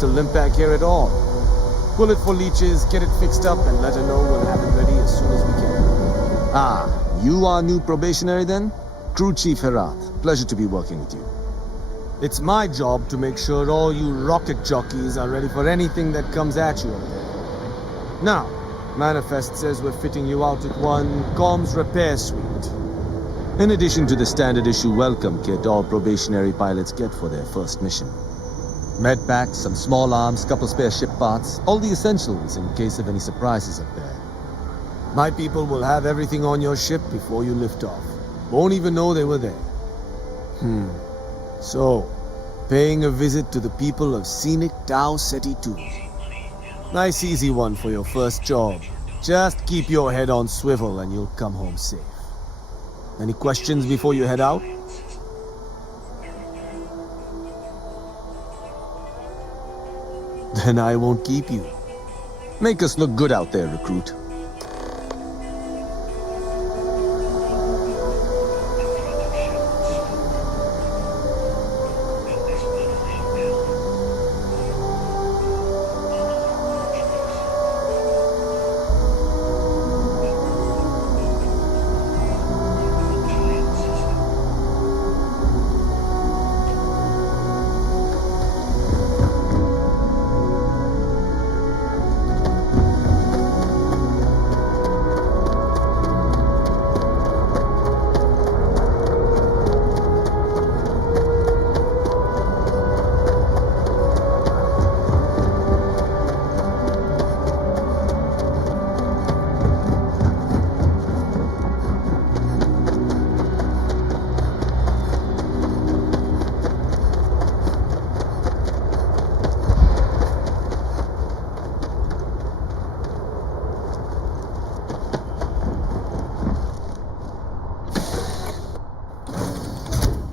to limp back here at all. Bullet for leeches, get it fixed up, and let her know we'll have it ready as soon as we can. Ah, you are new probationary then? Crew Chief Herat. Pleasure to be working with you. It's my job to make sure all you rocket jockeys are ready for anything that comes at you up there. Now, Manifest says we're fitting you out with one comms repair suite. In addition to the standard issue welcome kit all probationary pilots get for their first mission. Med packs, some small arms, couple spare ship parts, all the essentials in case of any surprises up there. My people will have everything on your ship before you lift off. Won't even know they were there. So, paying a visit to the people of scenic Tau Ceti 2. Nice easy one for your first job. Just keep your head on swivel and you'll come home safe. Any questions before you head out? Then I won't keep you. Make us look good out there, recruit.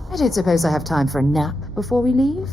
I don't suppose I have time for a nap before we leave?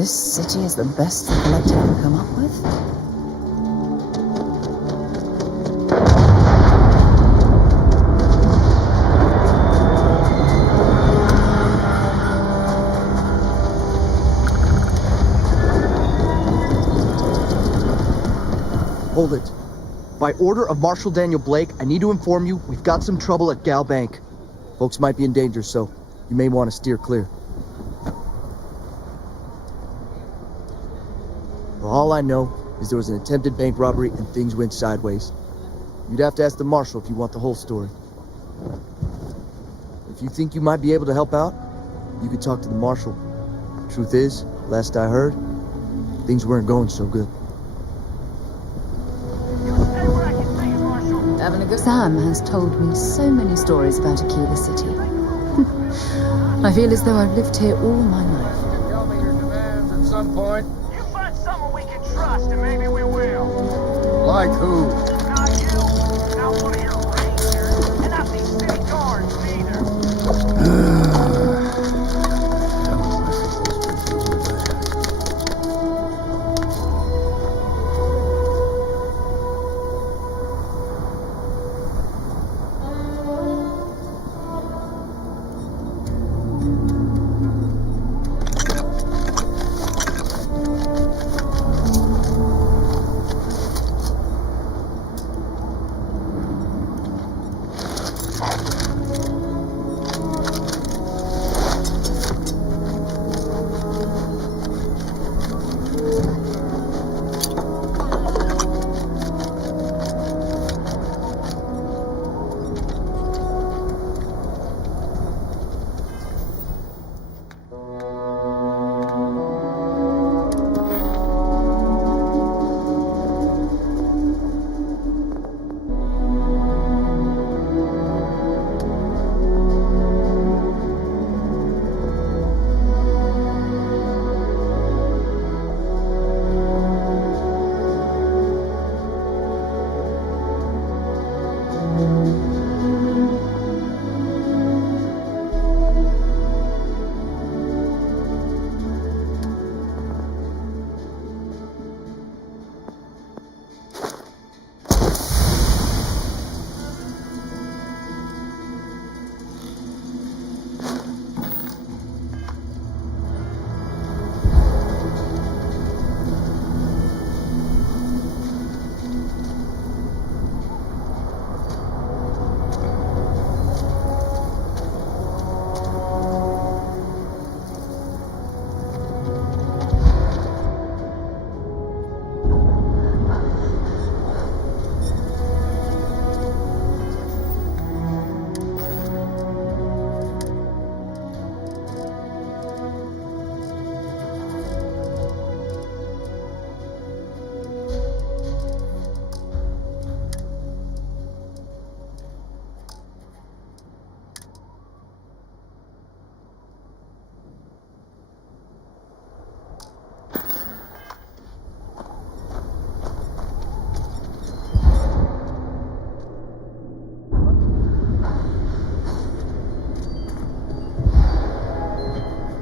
this city is the best the collective can come up with? Hold it. By order of Marshal Daniel Blake, I need to inform you we've got some trouble at Gal Bank. Folks might be in danger, so you may want to steer clear. Well, all I know is there was an attempted bank robbery and things went sideways. You'd have to ask the Marshal if you want the whole story. If you think you might be able to help out, you could talk to the Marshal. Truth is, last I heard, things weren't going so good. Having a good Sam has told me so many stories about Aquila City. I feel as though I've lived here all my life. Tell me your demands at some point. You find someone we can trust, and maybe we will. Like who? Not you, not one of your rangers, and not these city guards either.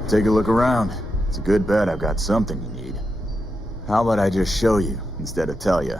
Take a look around. It's a good bet I've got something you need. How about I just show you instead of tell you?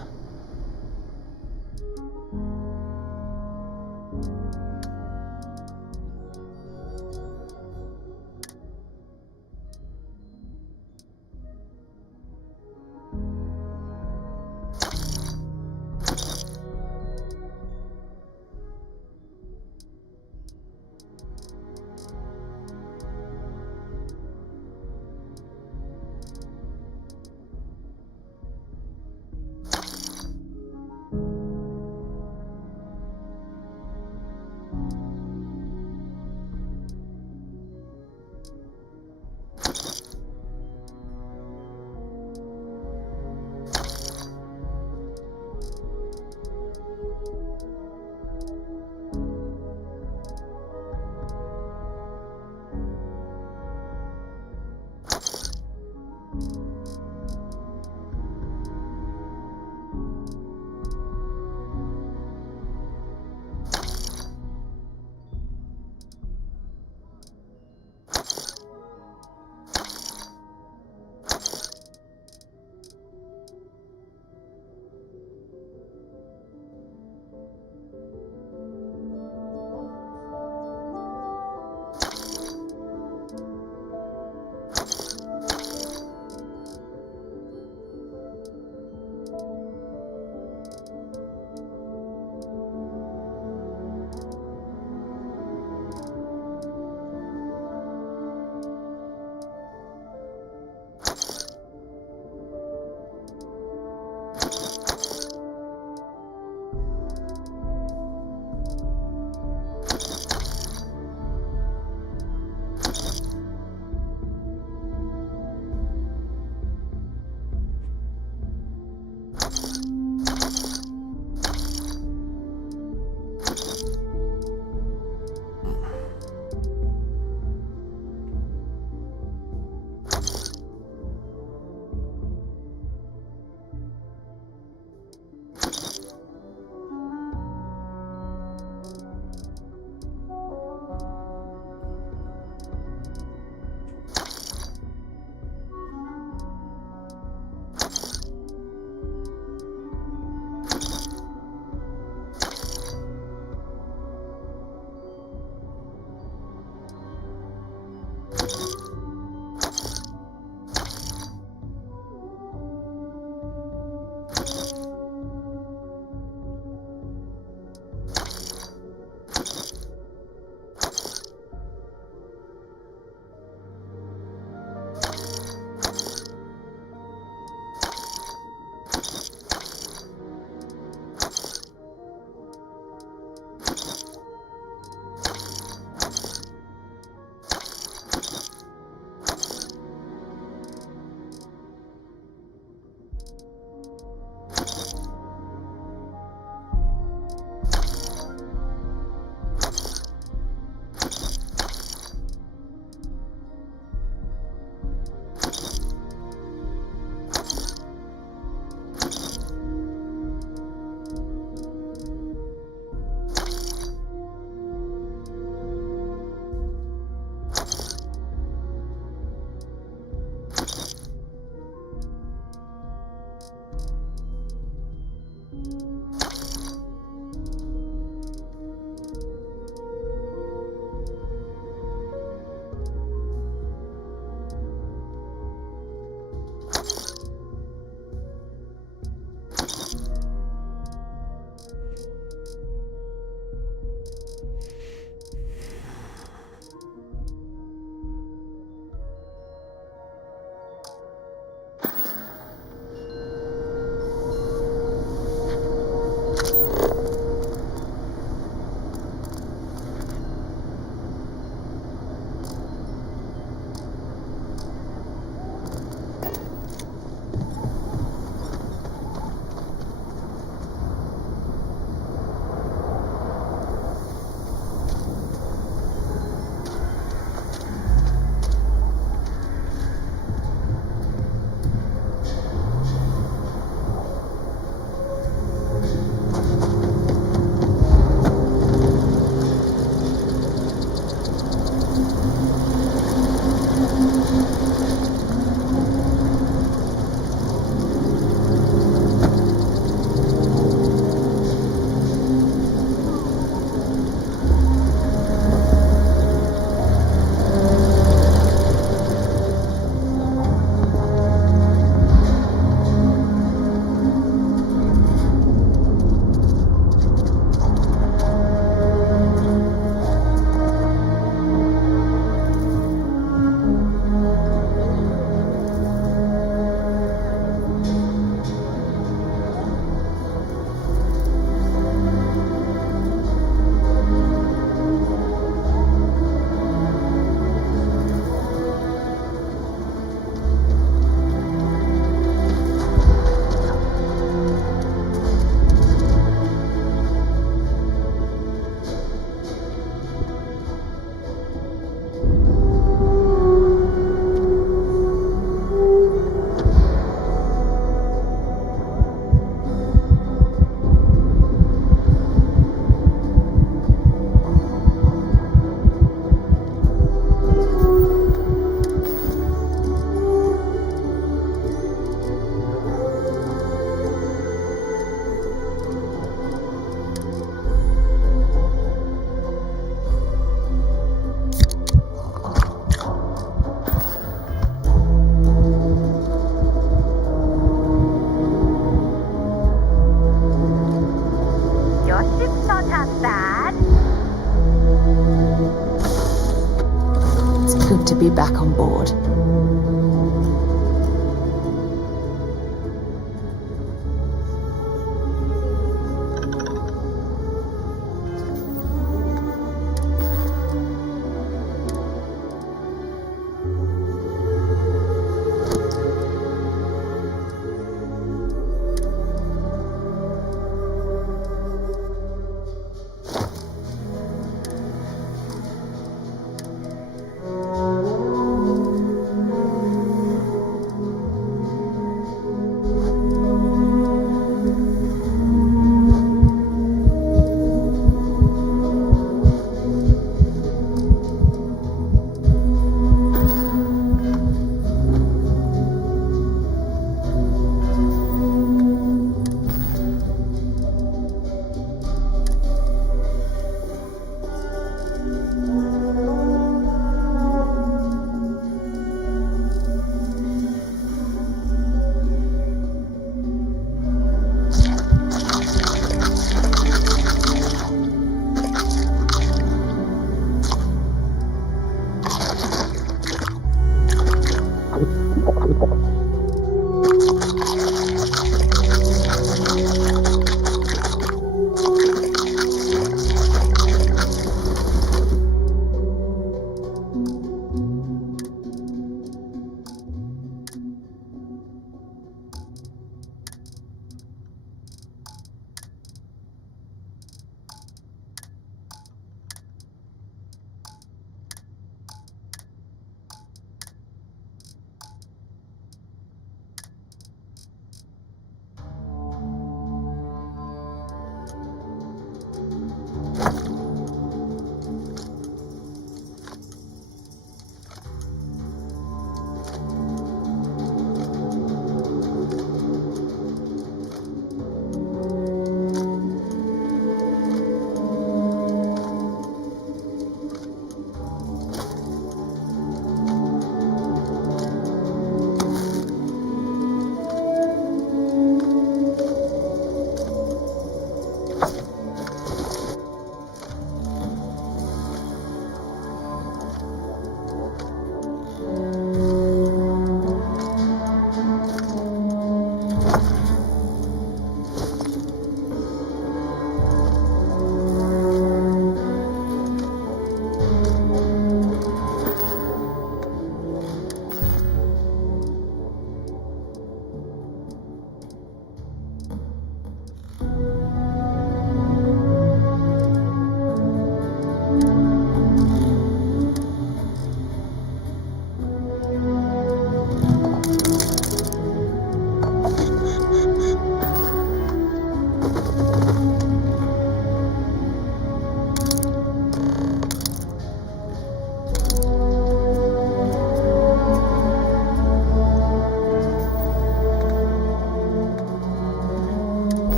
to be back on board.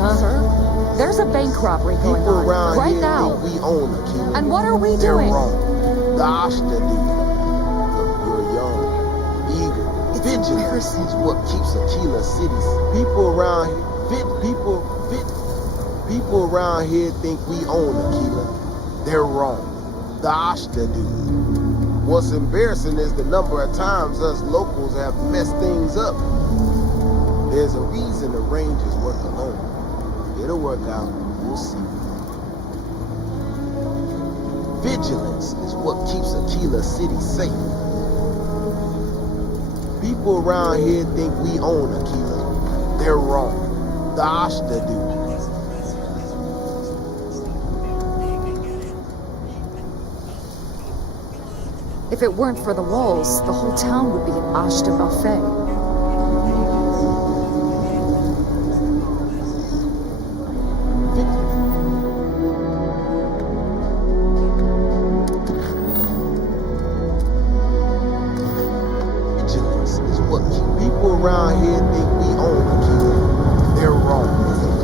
Sir, there's a bank robbery going People on around right here now. think we own Aquila. And what are we They're doing? wrong. The Ashta do. Look, you're young, eager, vigilant is what keeps Aquila cities. People around here, people around here think we own Aquila. They're wrong. The Ashta do. What's embarrassing is the number of times us locals have messed things up. There's a reason the Rangers work alone. It'll work out. We'll see. Vigilance is what keeps Aquila City safe. People around here think we own Aquila. They're wrong. The Ashta do. If it weren't for the walls, the whole town would be an Ashta buffet. Vigilance is what keep people around here think we own Aquila. They're wrong.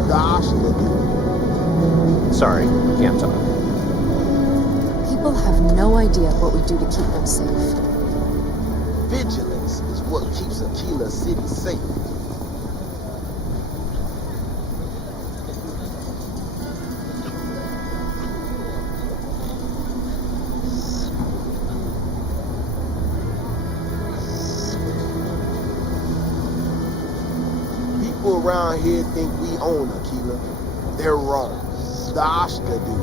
The Ashta do. Sorry, can't talk. People have no idea what we do to keep them safe. Vigilance is what keeps Aquila City safe. People around here think we own Aquila. They're wrong. The Ashta do.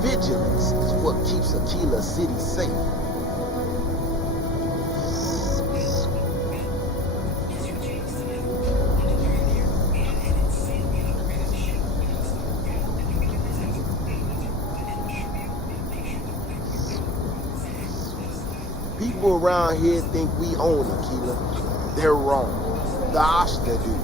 Vigilance is what keeps Aquila City safe. People around here think we own Aquila. They're wrong. The Ashta do.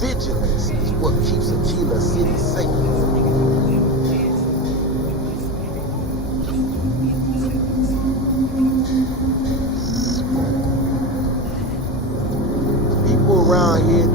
Vigilance is what keeps Aquila City safe. People around here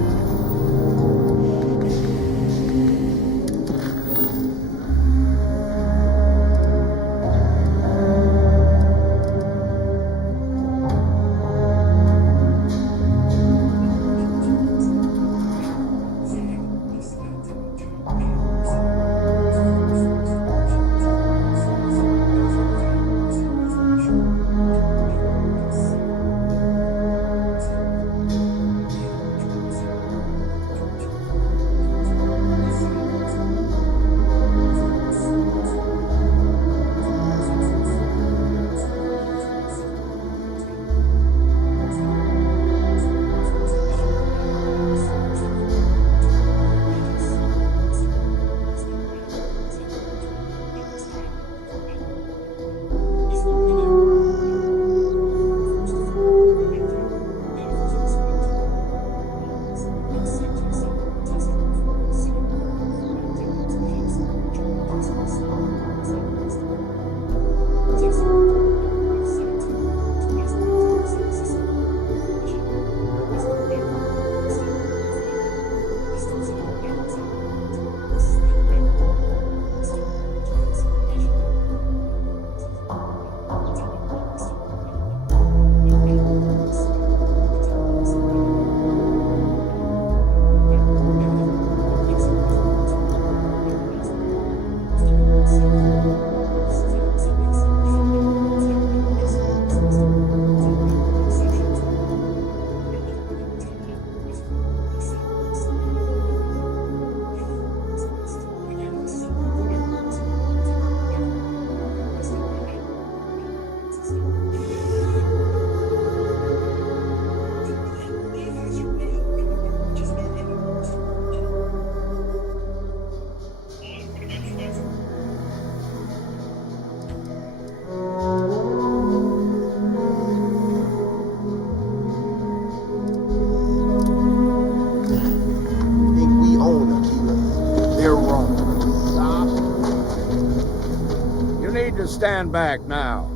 to stand back now.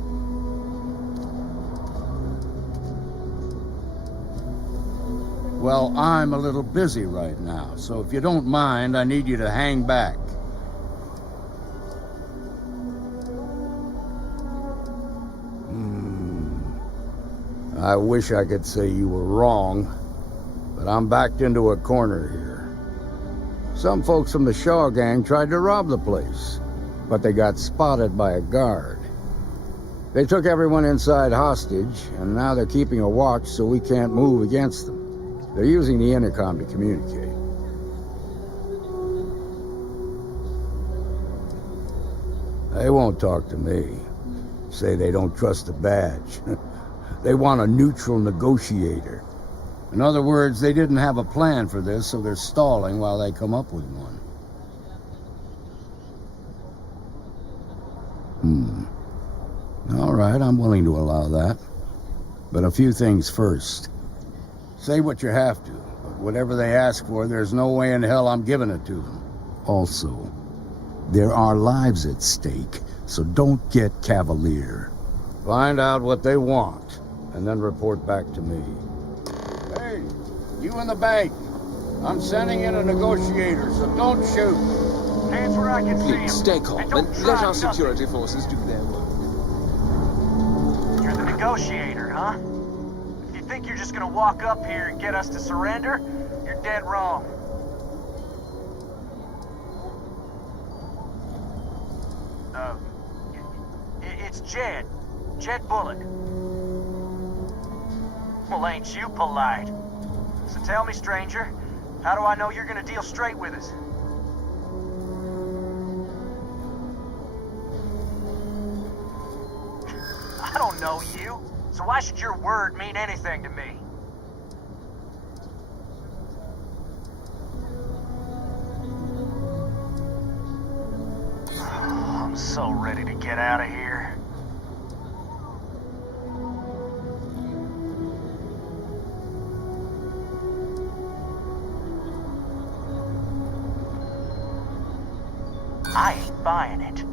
Well, I'm a little busy right now, so if you don't mind, I need you to hang back. I wish I could say you were wrong, but I'm backed into a corner here. Some folks from the Shaw gang tried to rob the place, but they got spotted by a guard. They took everyone inside hostage, and now they're keeping a watch so we can't move against them. They're using the intercom to communicate. They won't talk to me. Say they don't trust the badge. They want a neutral negotiator. In other words, they didn't have a plan for this, so they're stalling while they come up with one. All right, I'm willing to allow that. But a few things first. Say what you have to, but whatever they ask for, there's no way in hell I'm giving it to them. Also, there are lives at stake, so don't get cavalier. Find out what they want, and then report back to me. Hey, you in the bank. I'm sending in a negotiator, so don't shoot. Hands where I can see him. Please stay calm And don't and try let our nothing. security forces do their work. You're the negotiator, huh? If you think you're just gonna walk up here and get us to surrender, you're dead wrong. It's Jed. Jed Bullock. Well, ain't you polite? So tell me, stranger, how do I know you're gonna deal straight with us? I don't know you, so why should your word mean anything to me? I'm so ready to get out of here. I ain't buying it.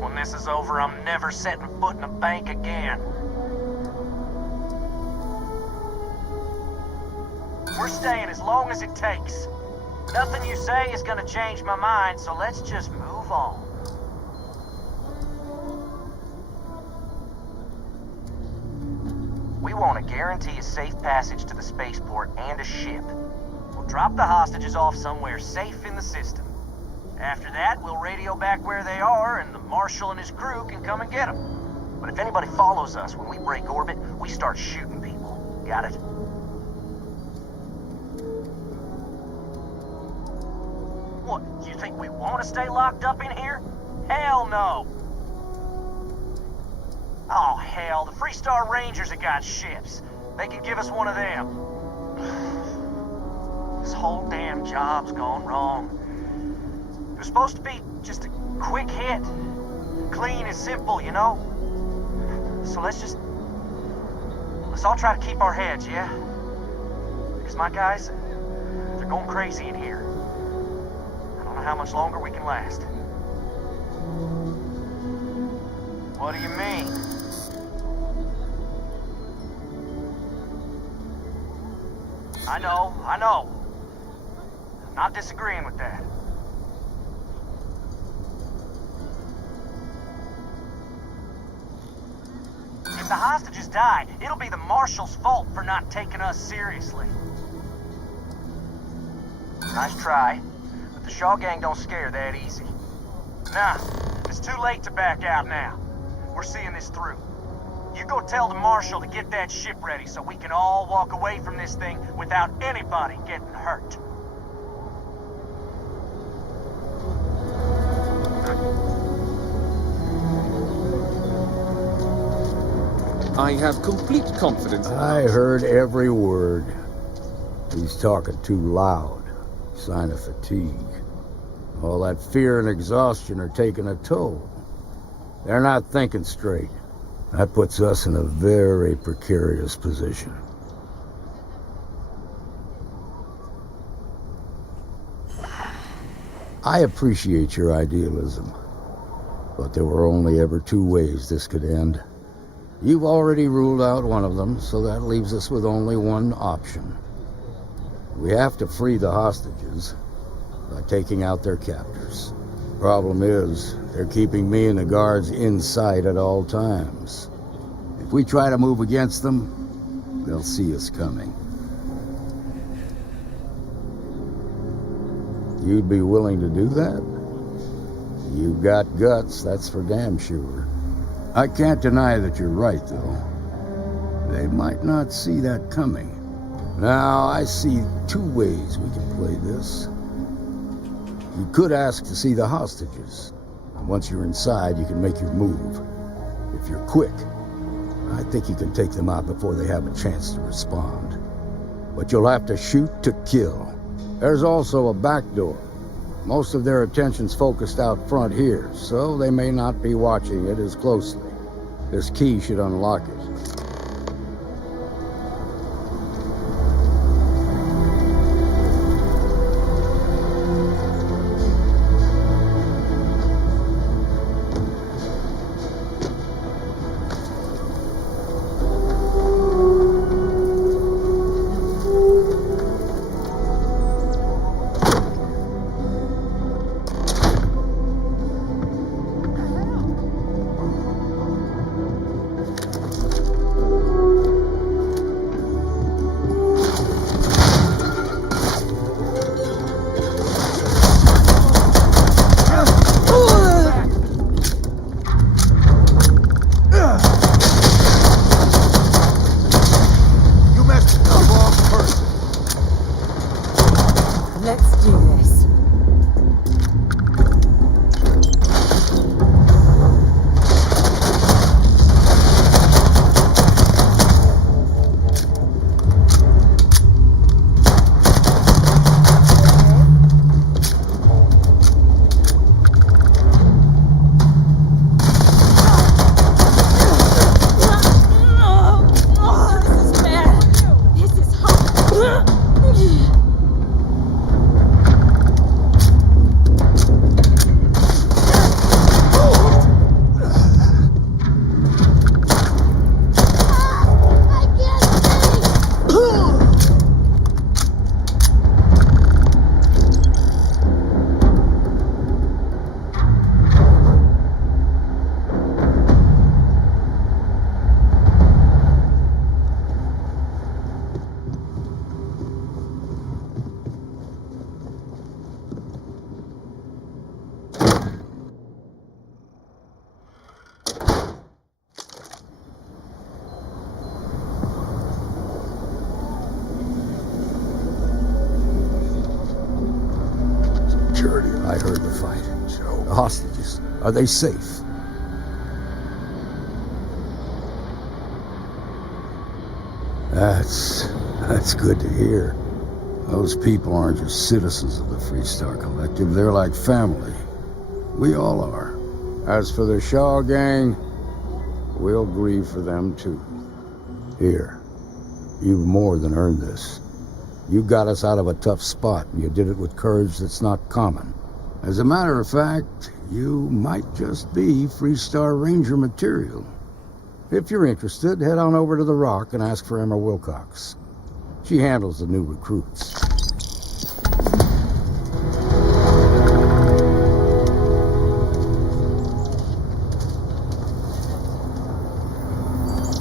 When this is over, I'm never setting foot in a bank again. We're staying as long as it takes. Nothing you say is gonna change my mind, so let's just move on. We want to guarantee a safe passage to the spaceport and a ship. We'll drop the hostages off somewhere safe in the system. After that, we'll radio back where they are, and the Marshal and his crew can come and get them. But if anybody follows us when we break orbit, we start shooting people. Got it? What, you think we want to stay locked up in here? Hell no! Oh, hell, the Freestar Rangers have got ships. They can give us one of them. This whole damn job's gone wrong. It was supposed to be just a quick hit. Clean and simple, you know? So let's all try to keep our heads, yeah? Because my guys, they're going crazy in here. I don't know how much longer we can last. What do you mean? I know. I'm not disagreeing with that. If the hostages die, it'll be the Marshal's fault for not taking us seriously. Nice try, but the Shaw gang don't scare that easy. Nah, it's too late to back out now. We're seeing this through. You go tell the Marshal to get that ship ready so we can all walk away from this thing without anybody getting hurt. I have complete confidence. I heard every word. He's talking too loud. Sign of fatigue. All that fear and exhaustion are taking a toll. They're not thinking straight. That puts us in a very precarious position. I appreciate your idealism, but there were only ever two ways this could end. You've already ruled out one of them, so that leaves us with only one option. We have to free the hostages by taking out their captors. Problem is, they're keeping me and the guards in sight at all times. If we try to move against them, they'll see us coming. You'd be willing to do that? You've got guts, that's for damn sure. I can't deny that you're right, though. They might not see that coming. Now, I see two ways we can play this. You could ask to see the hostages. Once you're inside, you can make your move. If you're quick, I think you can take them out before they have a chance to respond. But you'll have to shoot to kill. There's also a back door. Most of their attention's focused out front here, so they may not be watching it as closely. This key should unlock it. Let's do this. I heard the fight. The hostages, are they safe? That's good to hear. Those people aren't just citizens of the Freestar Collective, they're like family. We all are. As for the Shaw gang, we'll grieve for them too. Here, you've more than earned this. You got us out of a tough spot, and you did it with courage that's not common. As a matter of fact, you might just be Freestar Ranger material. If you're interested, head on over to the Rock and ask for Emma Wilcox. She handles the new recruits.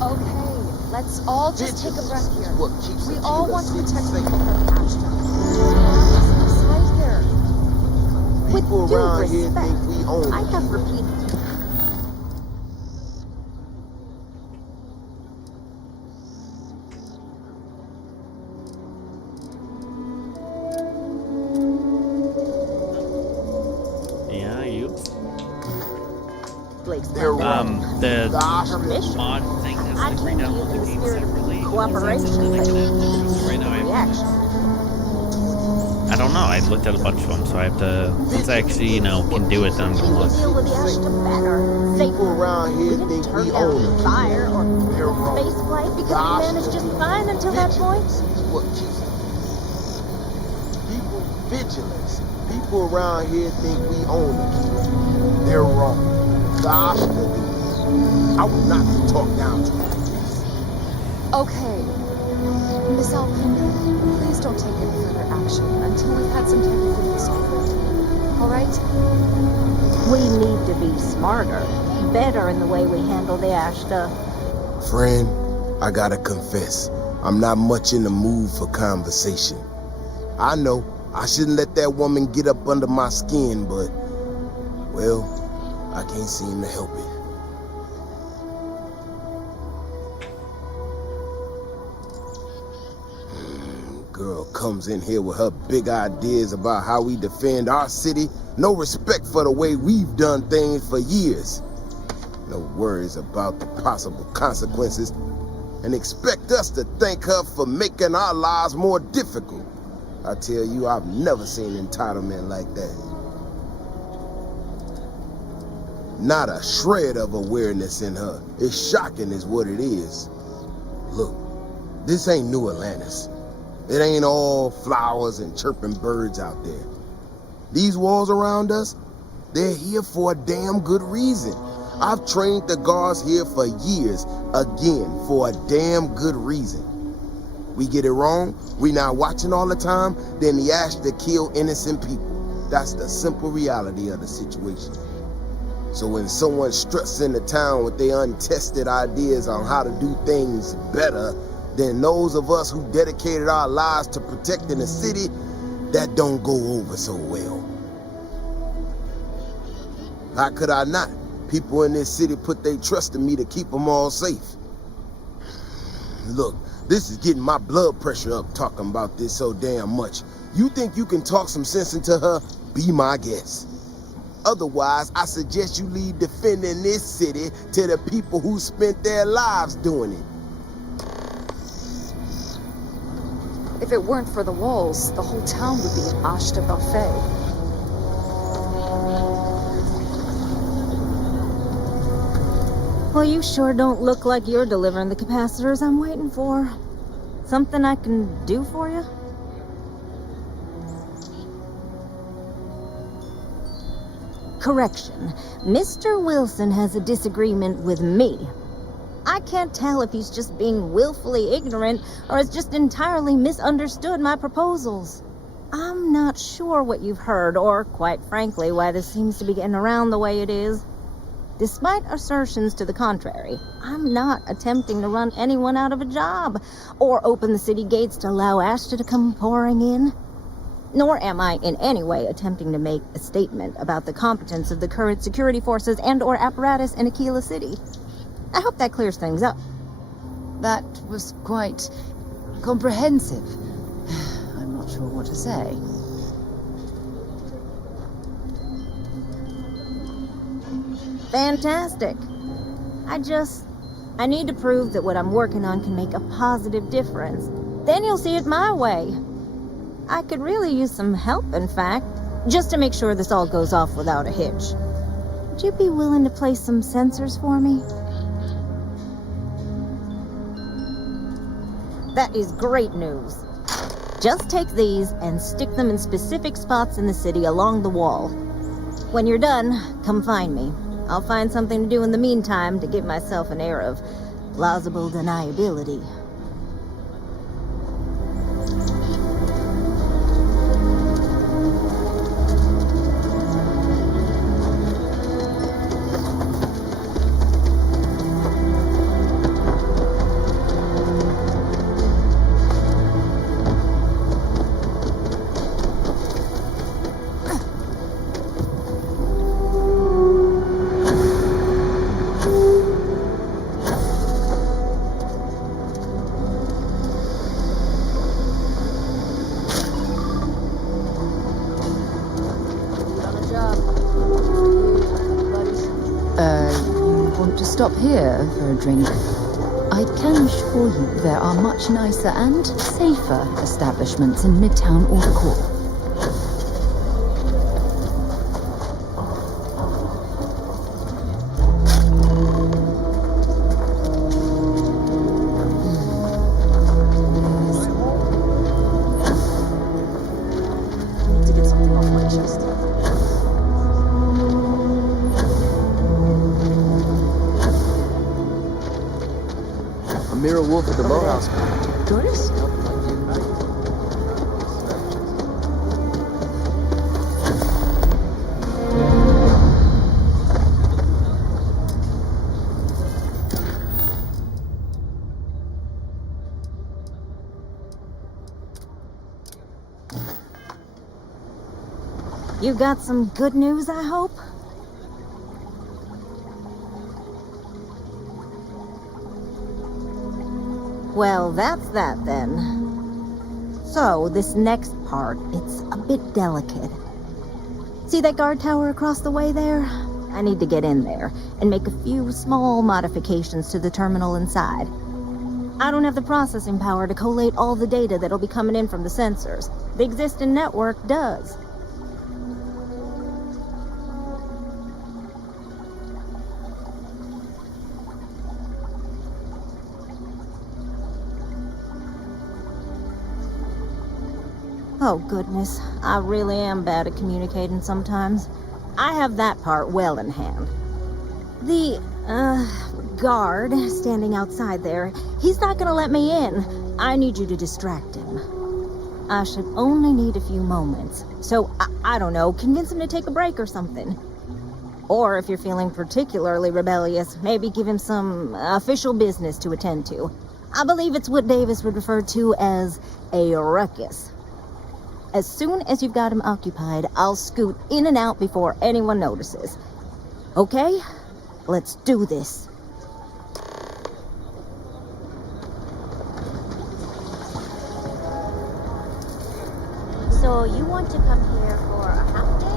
Okay, let's all just take a breath here. What keeps We the all killer want to city protect safe. people from Ashton. Decide here. With People due around here respect, think we own I it. have repeated. Yeah, you. Blake's They're wrong. The The Ashton. permission. mod thing has I like came to you re-download in the the game spirit of separately. cooperation, but Right now I have reaction. I don't know. I looked at a bunch of them, so I have to. Once I actually, can do it, then I'm We gonna can look. deal with the Ashton better. Safer. People around here We can think turn we down own it. fire or They're wrong. space flight because we Ashton. managed just fine until that point. What keeps people vigilance. People around here think we own the key. They're wrong. The Ashta do. I would not be talked down to like this. Okay. Miss Alpine, please don't take any further action until we've had some time to think this all through. All right? We need to be smarter, better in the way we handle the Ashta. Friend, I gotta confess, I'm not much in the mood for conversation. I know I shouldn't let that woman get up under my skin, but, well, I can't seem to help it. Girl comes in here with her big ideas about how we defend our city. No respect for the way we've done things for years. No worries about the possible consequences. And expect us to thank her for making our lives more difficult. I tell you, I've never seen entitlement like that. Not a shred of awareness in her. It's shocking is what it is. Look, this ain't New Atlantis. It ain't all flowers and chirping birds out there. These walls around us, they're here for a damn good reason. I've trained the guards here for years, again, for a damn good reason. We get it wrong, we not watching all the time, then the Ashta kill innocent people. That's the simple reality of the situation. So when someone struts into town with their untested ideas on how to do things better than those of us who dedicated our lives to protecting the city, that don't go over so well. How could I not? People in this city put their trust in me to keep them all safe. Look, this is getting my blood pressure up talking about this so damn much. You think you can talk some sense into her? Be my guest. Otherwise, I suggest you leave defending this city to the people who spent their lives doing it. If it weren't for the walls, the whole town would be an Ashta buffet. Well, you sure don't look like you're delivering the capacitors I'm waiting for. Something I can do for you? Correction. Mr. Wilson has a disagreement with me. I can't tell if he's just being willfully ignorant or has just entirely misunderstood my proposals. I'm not sure what you've heard or, quite frankly, why this seems to be getting around the way it is. Despite assertions to the contrary, I'm not attempting to run anyone out of a job or open the city gates to allow Ashta to come pouring in. Nor am I in any way attempting to make a statement about the competence of the current security forces and/or apparatus in Aquila City. I hope that clears things up. That was quite comprehensive. I'm not sure what to say. Fantastic. I need to prove that what I'm working on can make a positive difference. Then you'll see it my way. I could really use some help, in fact, just to make sure this all goes off without a hitch. Would you be willing to place some sensors for me? That is great news. Just take these and stick them in specific spots in the city along the wall. When you're done, come find me. I'll find something to do in the meantime to give myself an air of plausible deniability. Stop here for a drink. I can assure you there are much nicer and safer establishments in Midtown or the Core. Amira Wolf at the Low House. Doris? You got some good news, I hope? Well, that's that then. So, this next part, it's a bit delicate. See that guard tower across the way there? I need to get in there and make a few small modifications to the terminal inside. I don't have the processing power to collate all the data that'll be coming in from the sensors. The existing network does. Oh, goodness. I really am bad at communicating sometimes. I have that part well in hand. The, guard standing outside there, he's not gonna let me in. I need you to distract him. I should only need a few moments. So, I don't know, convince him to take a break or something. Or if you're feeling particularly rebellious, maybe give him some official business to attend to. I believe it's what Davis would refer to as a ruckus. As soon as you've got him occupied, I'll scoot in and out before anyone notices. Okay? Let's do this. So you want to come here for a half day?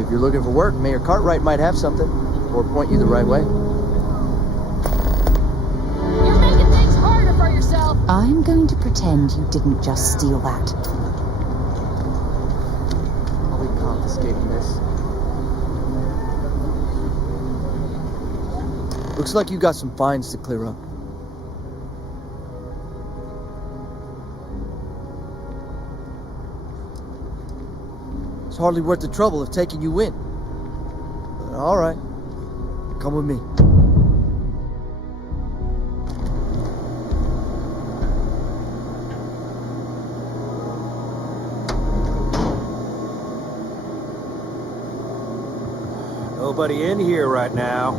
If you're looking for work, Mayor Cartwright might have something, or point you the right way. You're making things harder for yourself. I'm going to pretend you didn't just steal that. I'll be confiscating this. Looks like you got some fines to clear up. It's hardly worth the trouble of taking you in. But all right, come with me. Nobody in here right now.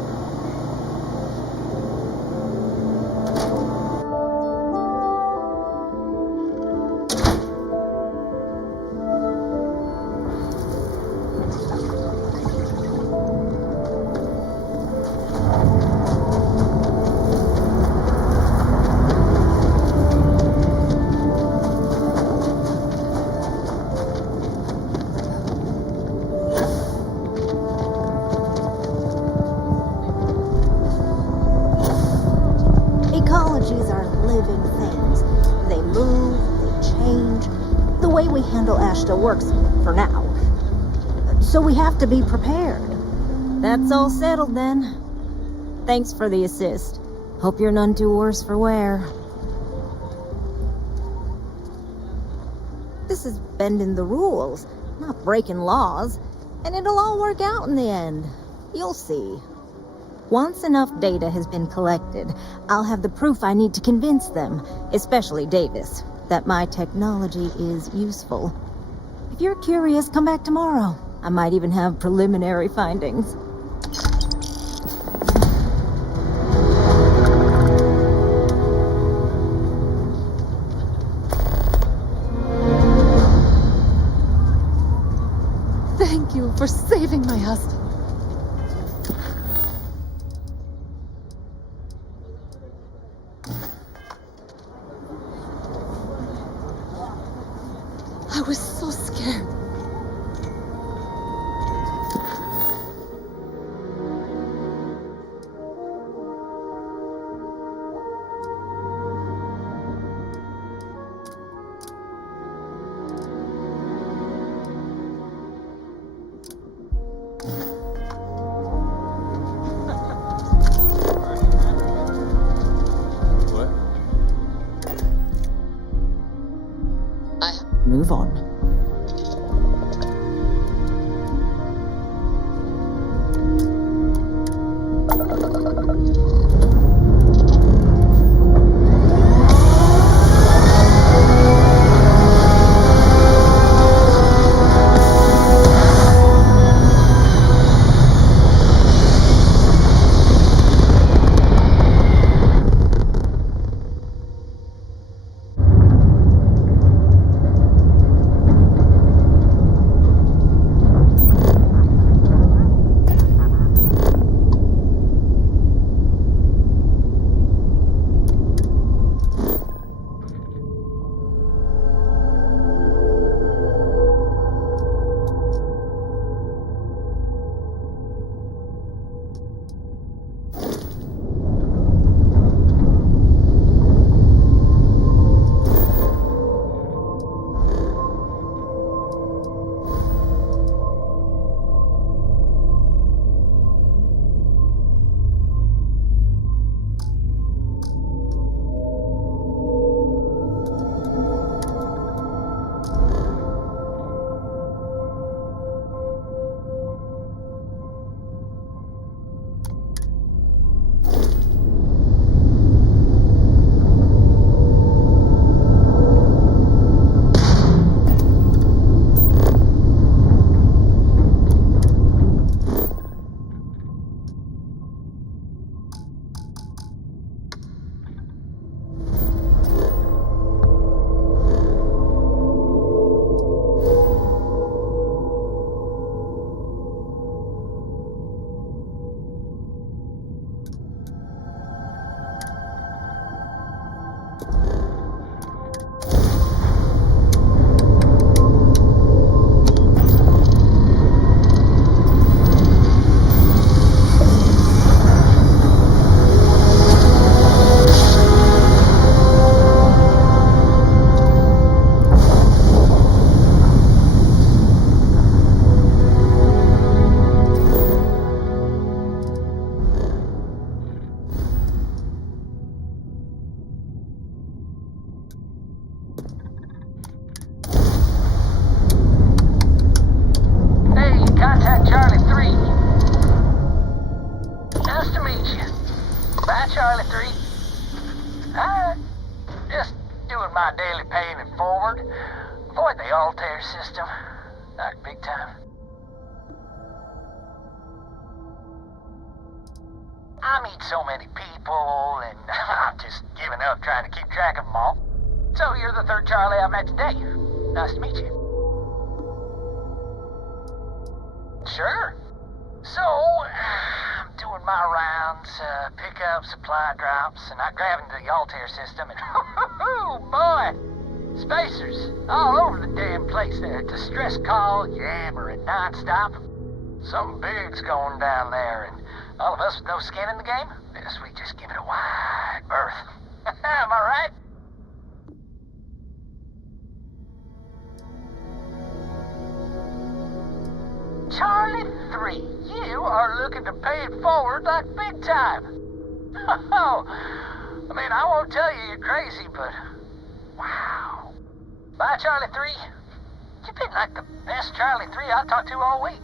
Ecologies are living things. They move, they change. The way we handle ash still works, for now. So we have to be prepared. That's all settled then. Thanks for the assist. Hope you're none too worse for wear. This is bending the rules, not breaking laws. And it'll all work out in the end. You'll see. Once enough data has been collected, I'll have the proof I need to convince them, especially Davis, that my technology is useful. If you're curious, come back tomorrow. I might even have preliminary findings. Thank you for saving my husband. I was so scared. move on. I meet so many people, and I'm just giving up trying to keep track of them all. So you're the third Charlie I've met today. Nice to meet you. Sure. So, I'm doing my rounds, pick up supply drops, and I grab into the Altair system, and oh boy, spacers all over the damn place there. Distress call, yammering nonstop. Something big's going down there, and all of us with no skin in the game, yes, we just give it a wide berth. Am I right? Charlie 3, you are looking to pay it forward like big time. Oh, I mean, I won't tell you you're crazy, but wow. Bye, Charlie 3. You've been like the best Charlie 3 I've talked to all week.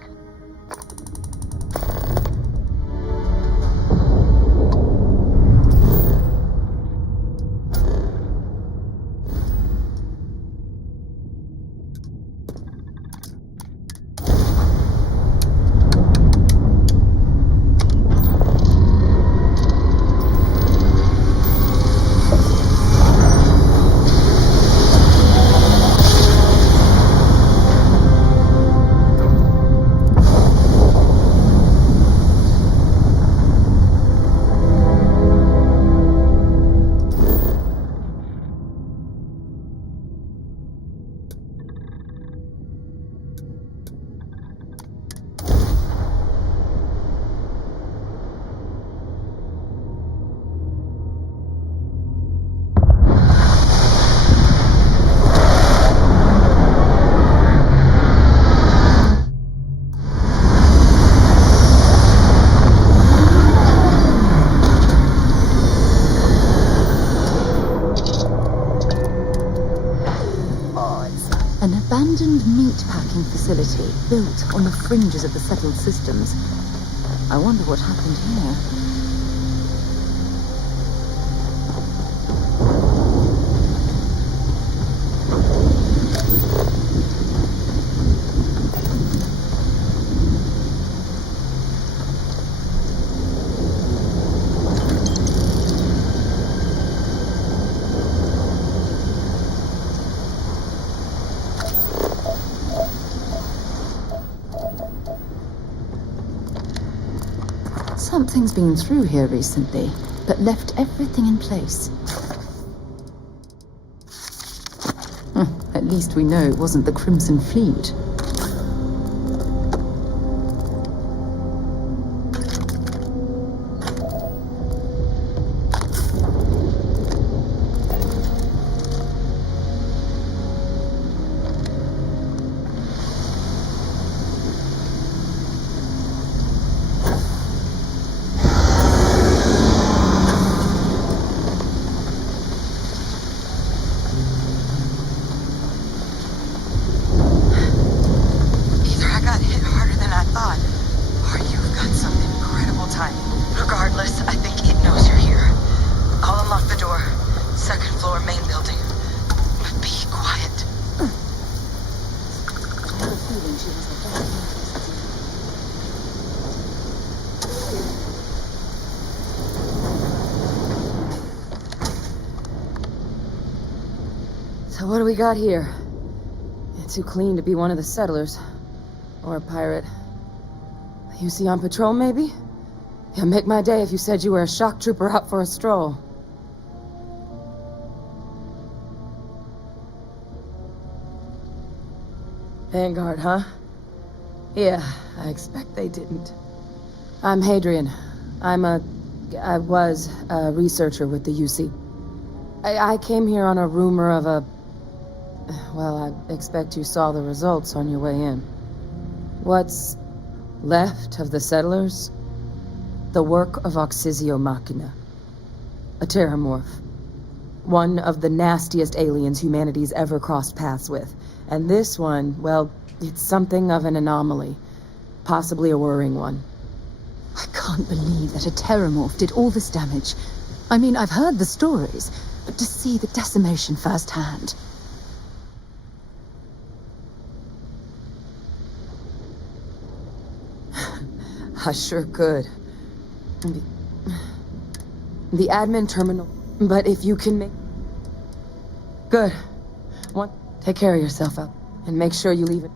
abandoned meat-packing facility built on the fringes of the settled systems. I wonder what happened here. Something's been through here recently, but left everything in place. At least we know it wasn't the Crimson Fleet. So what do we got here? You're too clean to be one of the settlers. Or a pirate. You see on patrol, maybe? You'd make my day if you said you were a shock trooper out for a stroll. Vanguard, huh? Yeah, I expect they didn't. I'm Hadrian. I was a researcher with the UC. I came here on a rumor of a... Well, I expect you saw the results on your way in. What's left of the settlers? The work of Oxysio Machina. A terramorph. One of the nastiest aliens humanity's ever crossed paths with. And this one, well, it's something of an anomaly. Possibly a worrying one. I can't believe that a terramorph did all this damage. I mean, I've heard the stories, but to see the decimation firsthand... I sure could. The admin terminal. But if you can make... Good. Take care of yourself out. And make sure you leave it...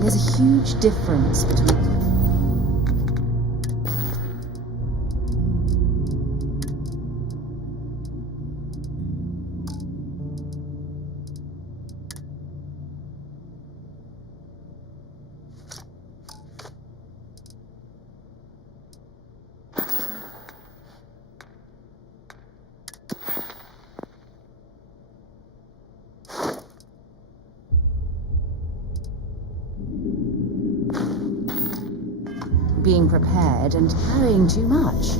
There's a huge difference between... being prepared and carrying too much.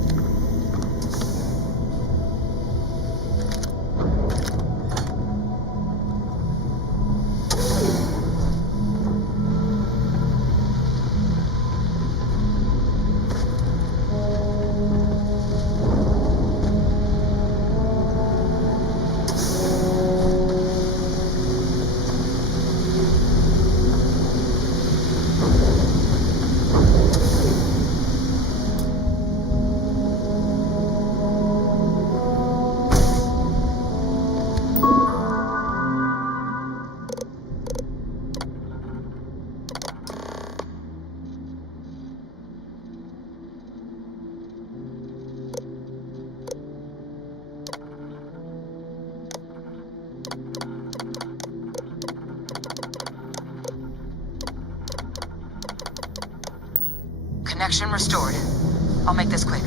Connection restored. I'll make this quick.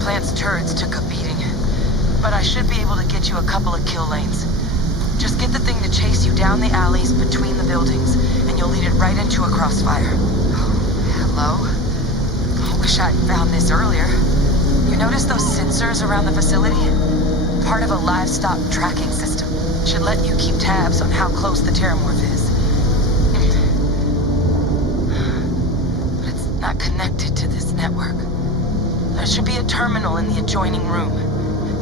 Plant's turrets took a beating, but I should be able to get you a couple of kill lanes. Just get the thing to chase you down the alleys between the buildings, and you'll lead it right into a crossfire. Hello? I wish I'd found this earlier. You notice those sensors around the facility? Part of a livestock tracking system. Should let you keep tabs on how close the terramorph is. Not connected to this network. There should be a terminal in the adjoining room.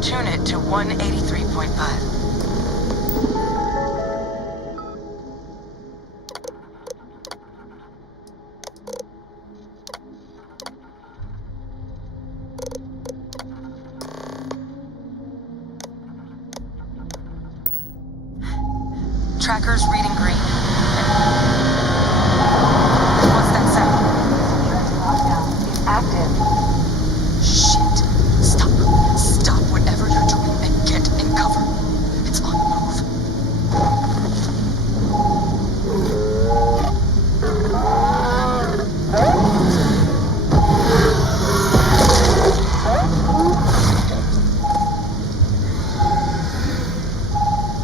Tune it to 183.5. Tracker's reading green. What's that sound? Active. Shit. Stop. Stop whatever you're doing and get in cover. It's on the move.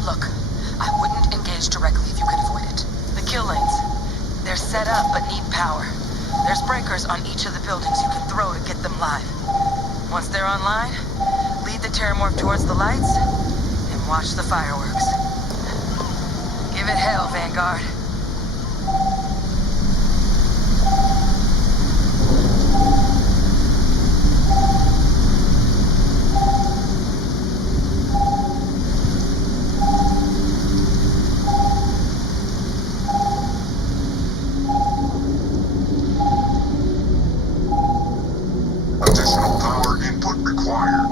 Look, I wouldn't engage directly if you could avoid it. The kill lanes. They're set up but need power. There's breakers on each of the buildings you can throw to get them live. Once they're online, lead the terramorph towards the lights and watch the fireworks. Give it hell, Vanguard. Additional power input required.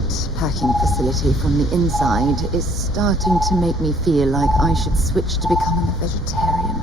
meat packing facility from the inside is starting to make me feel like I should switch to becoming a vegetarian.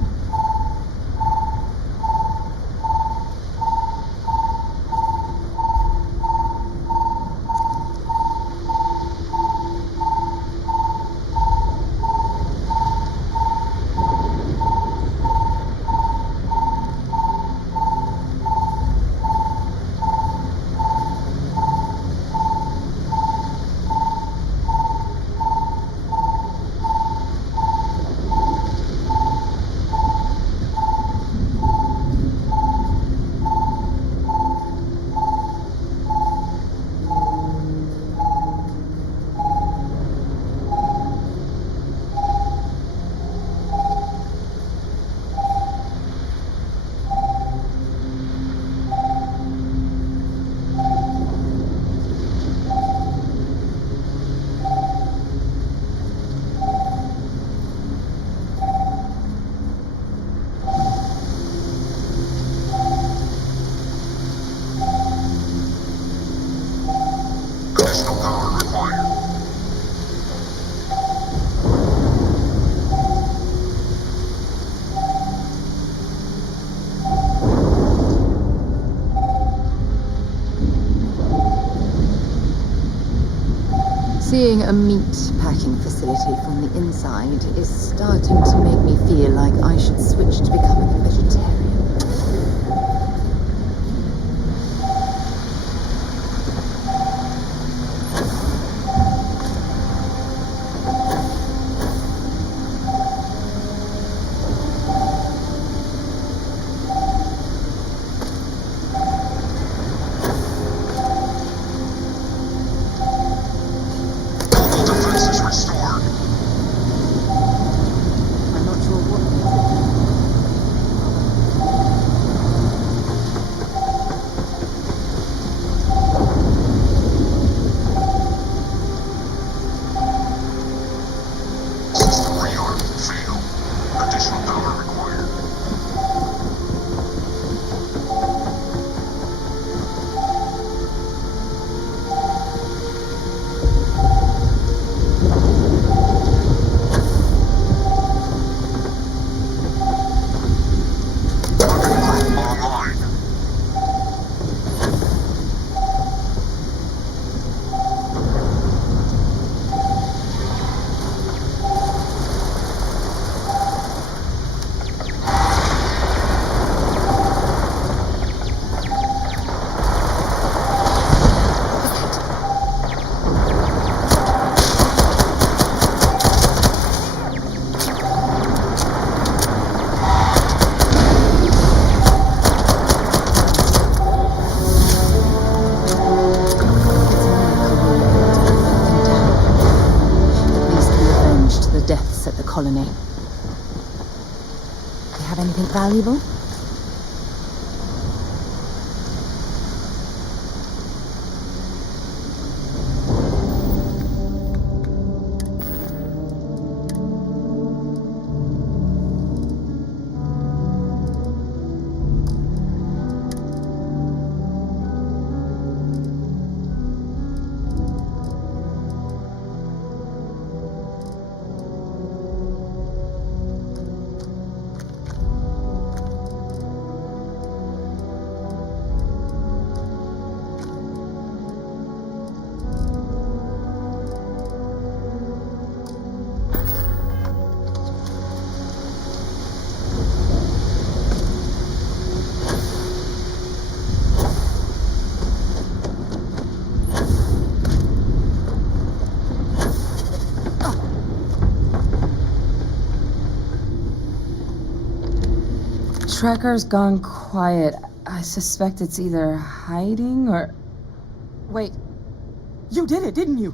Additional power required. Seeing a meat packing facility from the inside is starting to make me feel like I should switch to becoming a vegetarian. Local defenses restored. I'm not sure what. System rearm failed. Additional power required. Rocket crew online. At least we avenged the deaths at the colony. You have anything valuable? Tracker's gone quiet. I suspect it's either hiding or... Wait. You did it, didn't you?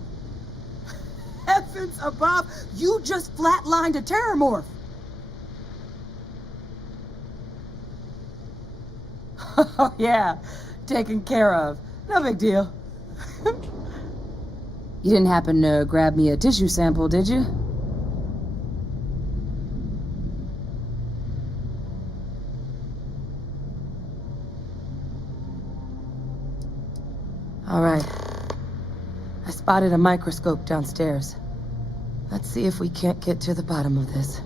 Heavens above! You just flatlined a terramorph! Oh, yeah. Taken care of. No big deal. You didn't happen to grab me a tissue sample, did you? All right. spotted a microscope downstairs. Let's see if we can't get to the bottom of this.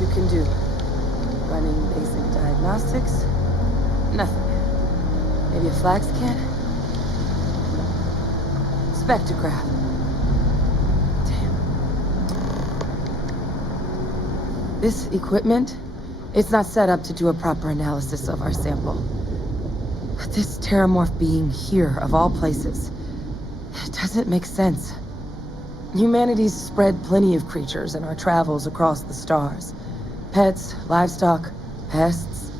You can do. Running basic diagnostics? Nothing. Maybe a flag scan? Spectrograph. Damn. This equipment, it's not set up to do a proper analysis of our sample. But this terramorph being here, of all places, it doesn't make sense. Humanity's spread plenty of creatures in our travels across the stars. Pets, livestock, pests.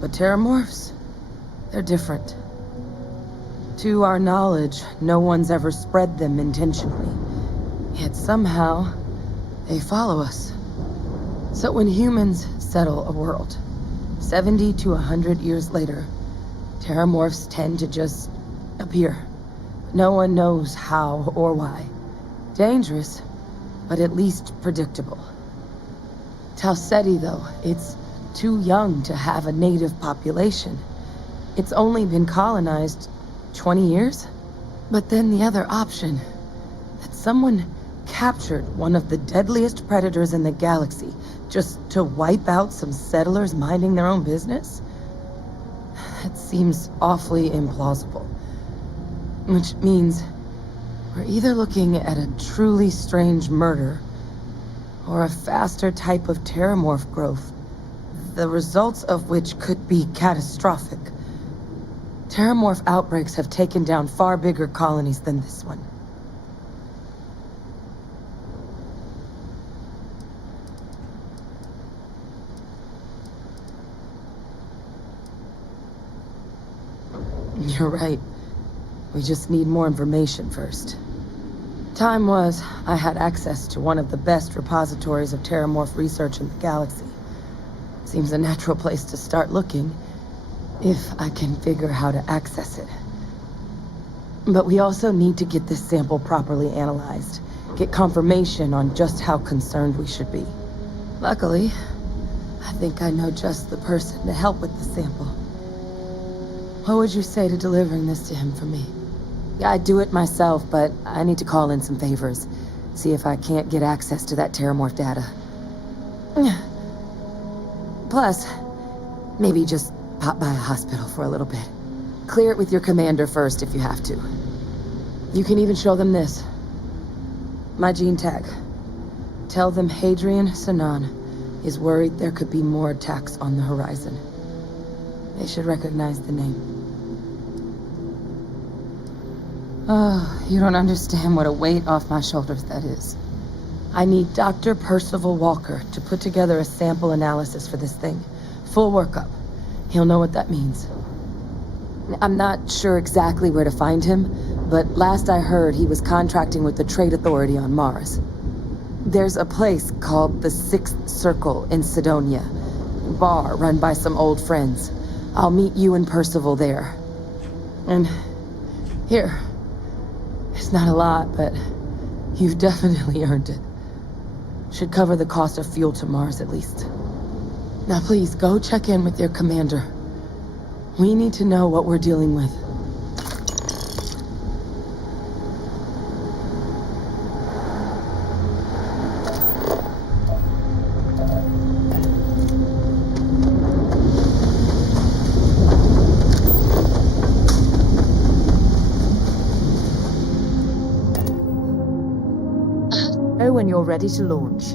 But terramorphs, they're different. To our knowledge, no one's ever spread them intentionally. Yet somehow, they follow us. So when humans settle a world, 70 to 100 years later, terramorphs tend to just appear. No one knows how or why. Dangerous, but at least predictable. Tau Ceti, though, it's too young to have a native population. It's only been colonized 20 years? But then the other option, that someone captured one of the deadliest predators in the galaxy just to wipe out some settlers minding their own business? That seems awfully implausible. Which means we're either looking at a truly strange murder or a faster type of terramorph growth, the results of which could be catastrophic. Terramorph outbreaks have taken down far bigger colonies than this one. You're right. We just need more information first. Time was, I had access to one of the best repositories of terramorph research in the galaxy. Seems a natural place to start looking, if I can figure how to access it. But we also need to get this sample properly analyzed, get confirmation on just how concerned we should be. Luckily, I think I know just the person to help with the sample. What would you say to delivering this to him for me? Yeah, I'd do it myself, but I need to call in some favors. See if I can't get access to that terramorph data. Plus, maybe just pop by a hospital for a little bit. Clear it with your commander first if you have to. You can even show them this. My gene tag. Tell them Hadrian Sinan is worried there could be more attacks on the horizon. They should recognize the name. Oh, you don't understand what a weight off my shoulders that is. I need Dr. Percival Walker to put together a sample analysis for this thing. Full workup. He'll know what that means. I'm not sure exactly where to find him, but last I heard he was contracting with the Trade Authority on Mars. There's a place called the Sixth Circle in Sidonia. Bar run by some old friends. I'll meet you and Percival there. And here. It's not a lot, but you've definitely earned it. Should cover the cost of fuel to Mars at least. Now please, go check in with your commander. We need to know what we're dealing with. When you're ready to launch.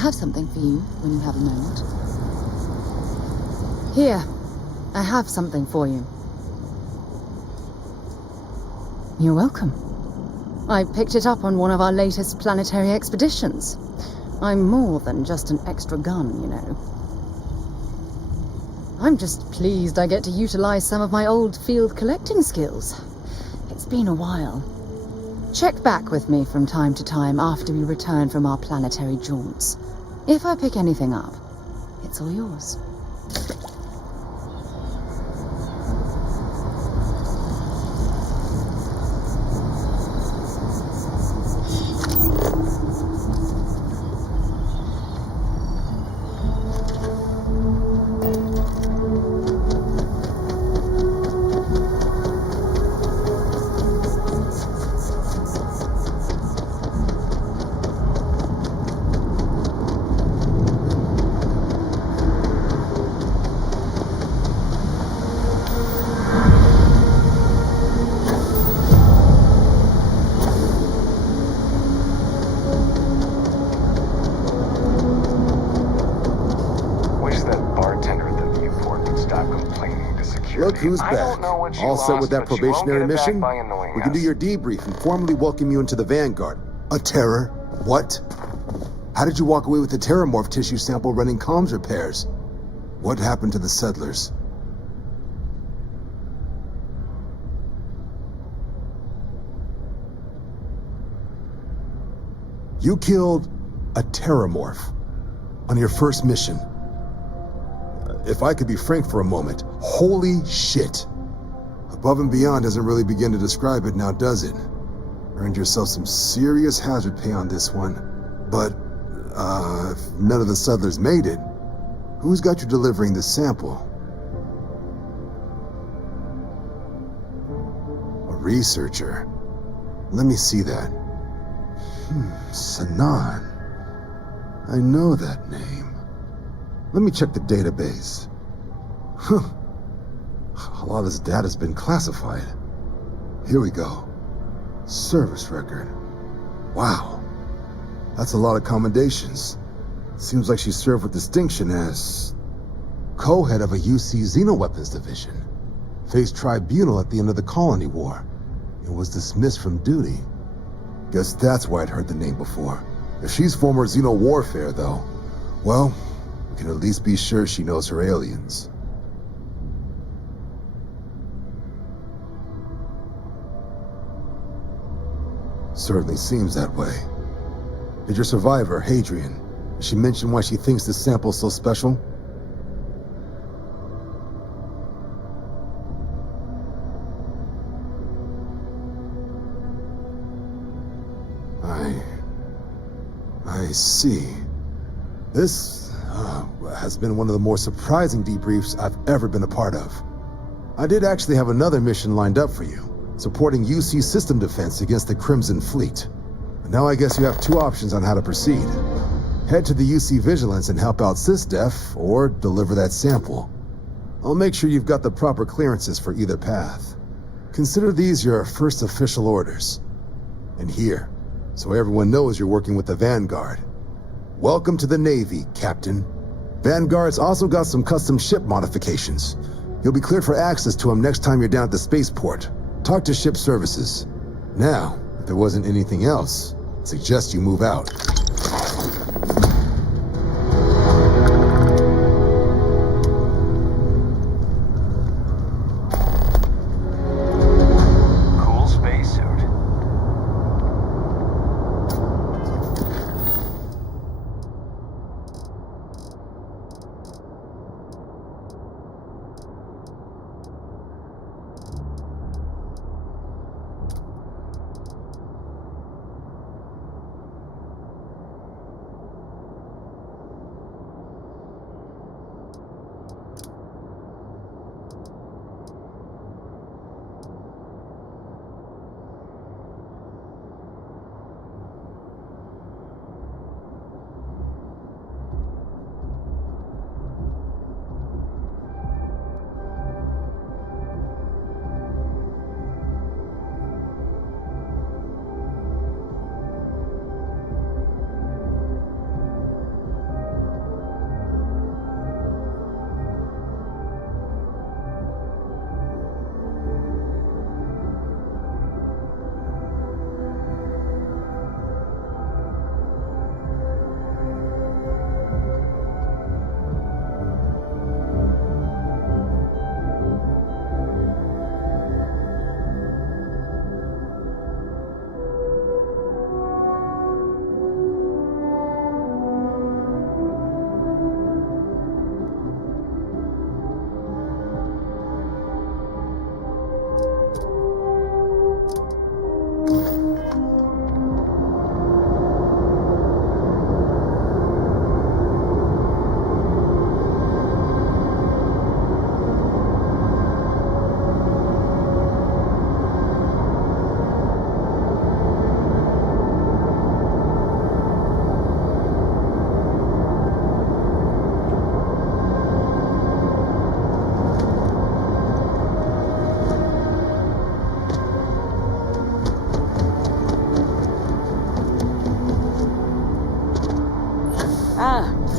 have something for you when you have a moment. Here, I have something for you. You're welcome. I picked it up on one of our latest planetary expeditions. I'm more than just an extra gun, you know. I'm just pleased I get to utilize some of my old field collecting skills. It's been a while. Check back with me from time to time after we return from our planetary jaunts. If I pick anything up, it's all yours. Look who's back. All set with that probationary mission? We can do your debrief and formally welcome you into the Vanguard. A terror? What? How did you walk away with the terramorph tissue sample running comms repairs? What happened to the settlers? You killed a terramorph on your first mission. If I could be frank for a moment, holy shit. Above and beyond doesn't really begin to describe it now, does it? Earned yourself some serious hazard pay on this one. But, if none of the settlers made it, who's got you delivering this sample? A researcher. Let me see that. Sanan. I know that name. Let me check the database. Huh. A lot of this data's been classified. Here we go. Service record. Wow. That's a lot of commendations. Seems like she served with distinction as co-head of a UC Xenoweapons division. Faced tribunal at the end of the Colony War and was dismissed from duty. Guess that's why I'd heard the name before. If she's former Xeno warfare, though, well, we can at least be sure she knows her aliens. Certainly seems that way. Did your survivor, Hadrian, did she mention why she thinks this sample's so special? I see. This has been one of the more surprising debriefs I've ever been a part of. I did actually have another mission lined up for you, supporting UC system defense against the Crimson Fleet. But now I guess you have two options on how to proceed. Head to the UC Vigilance and help out SysDef, or deliver that sample. I'll make sure you've got the proper clearances for either path. Consider these your first official orders. And here, so everyone knows you're working with the Vanguard. Welcome to the Navy, Captain. Vanguard's also got some custom ship modifications. You'll be cleared for access to them next time you're down at the spaceport. Talk to ship services. Now, if there wasn't anything else, I'd suggest you move out.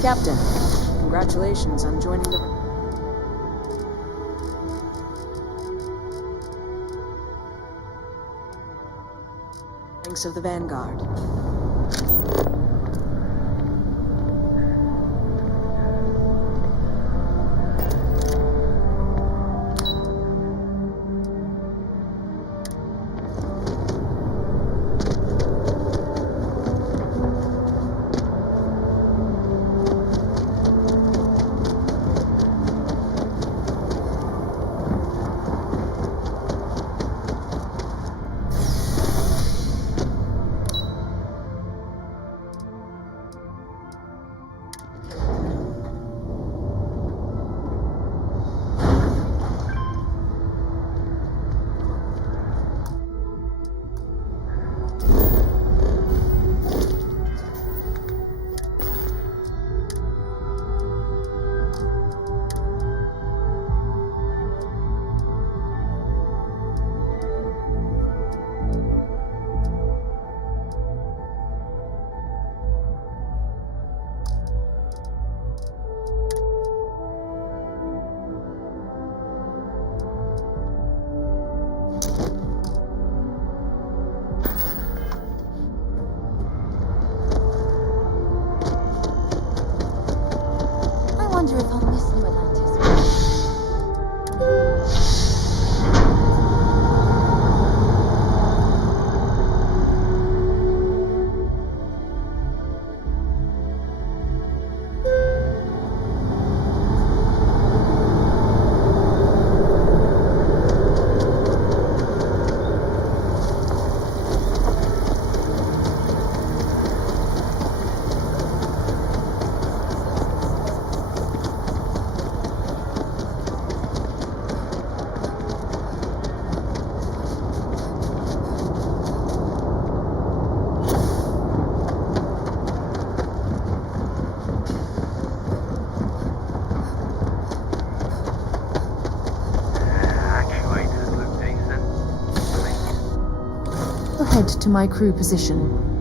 Captain, congratulations on joining the... ranks of the Vanguard. I wonder if I'll miss New Atlantis. Head to my crew position.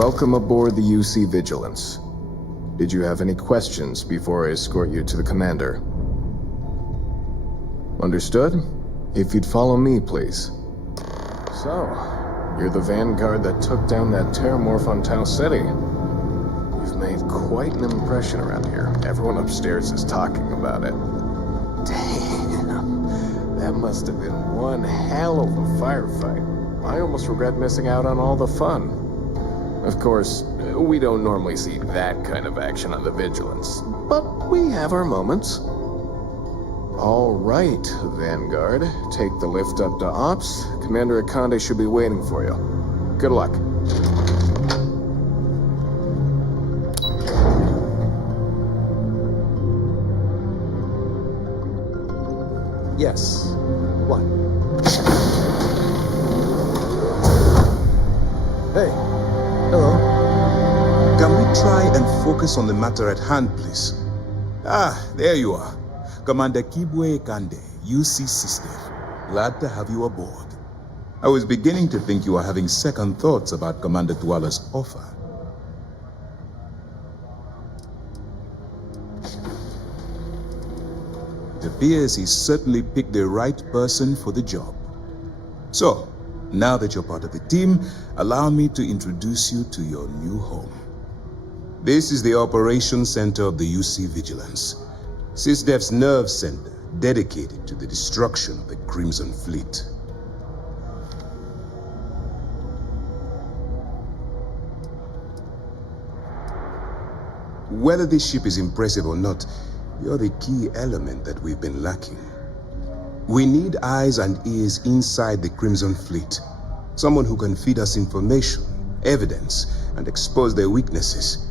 Welcome aboard the UC Vigilance. Did you have any questions before I escort you to the commander? Understood? If you'd follow me, please. So, you're the vanguard that took down that terramorph on Tau Ceti. You've made quite an impression around here. Everyone upstairs is talking about it. Damn, that must have been one hell of a firefight. I almost regret missing out on all the fun. Of course, we don't normally see that kind of action on the Vigilance, but we have our moments. All right, Vanguard. Take the lift up to Ops. Commander Akande should be waiting for you. Good luck. Yes. What? Hey. Hello. Can we try and focus on the matter at hand, please? Ah, there you are. Commander Kibwe Kande, UC SysDev. Glad to have you aboard. I was beginning to think you were having second thoughts about Commander Tuala's offer. It appears he certainly picked the right person for the job. So, now that you're part of the team, allow me to introduce you to your new home. This is the Operations Center of the UC Vigilance. SysDev's nerve center, dedicated to the destruction of the Crimson Fleet. Whether this ship is impressive or not, you're the key element that we've been lacking. We need eyes and ears inside the Crimson Fleet. Someone who can feed us information, evidence, and expose their weaknesses.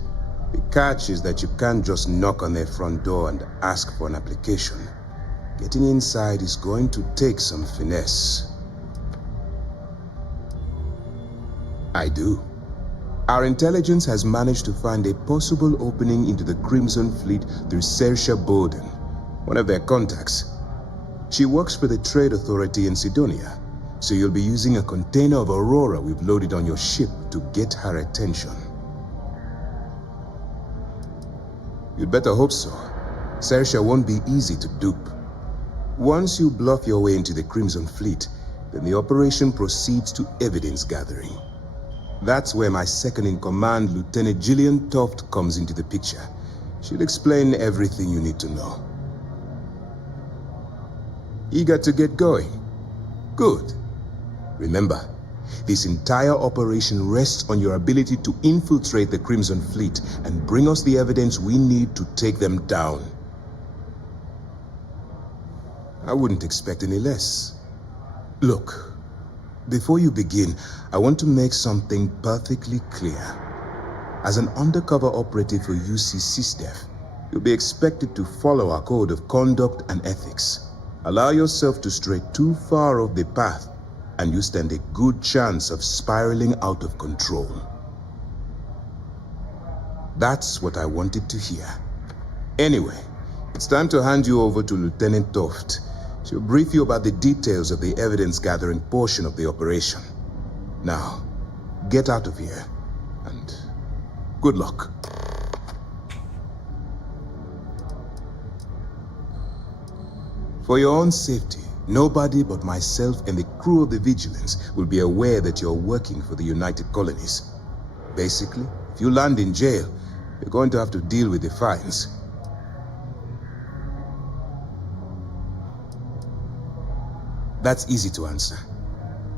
The catch is that you can't just knock on their front door and ask for an application. Getting inside is going to take some finesse. I do. Our intelligence has managed to find a possible opening into the Crimson Fleet through Saoirse Bowden, one of their contacts. She works for the Trade Authority in Sidonia, so you'll be using a container of Aurora we've loaded on your ship to get her attention. You'd better hope so. Saoirse won't be easy to dupe. Once you bluff your way into the Crimson Fleet, then the operation proceeds to evidence gathering. That's where my second-in-command, Lieutenant Gillian Toft, comes into the picture. She'll explain everything you need to know. Eager to get going? Good. Remember, this entire operation rests on your ability to infiltrate the Crimson Fleet and bring us the evidence we need to take them down. I wouldn't expect any less. Look, before you begin, I want to make something perfectly clear. As an undercover operative for UC SysDev, you'll be expected to follow our code of conduct and ethics. Allow yourself to stray too far off the path, and you stand a good chance of spiraling out of control. That's what I wanted to hear. Anyway, it's time to hand you over to Lieutenant Toft. She'll brief you about the details of the evidence-gathering portion of the operation. Now, get out of here, and good luck. For your own safety, nobody but myself and the crew of the Vigilance will be aware that you're working for the United Colonies. Basically, if you land in jail, you're going to have to deal with the fines. That's easy to answer.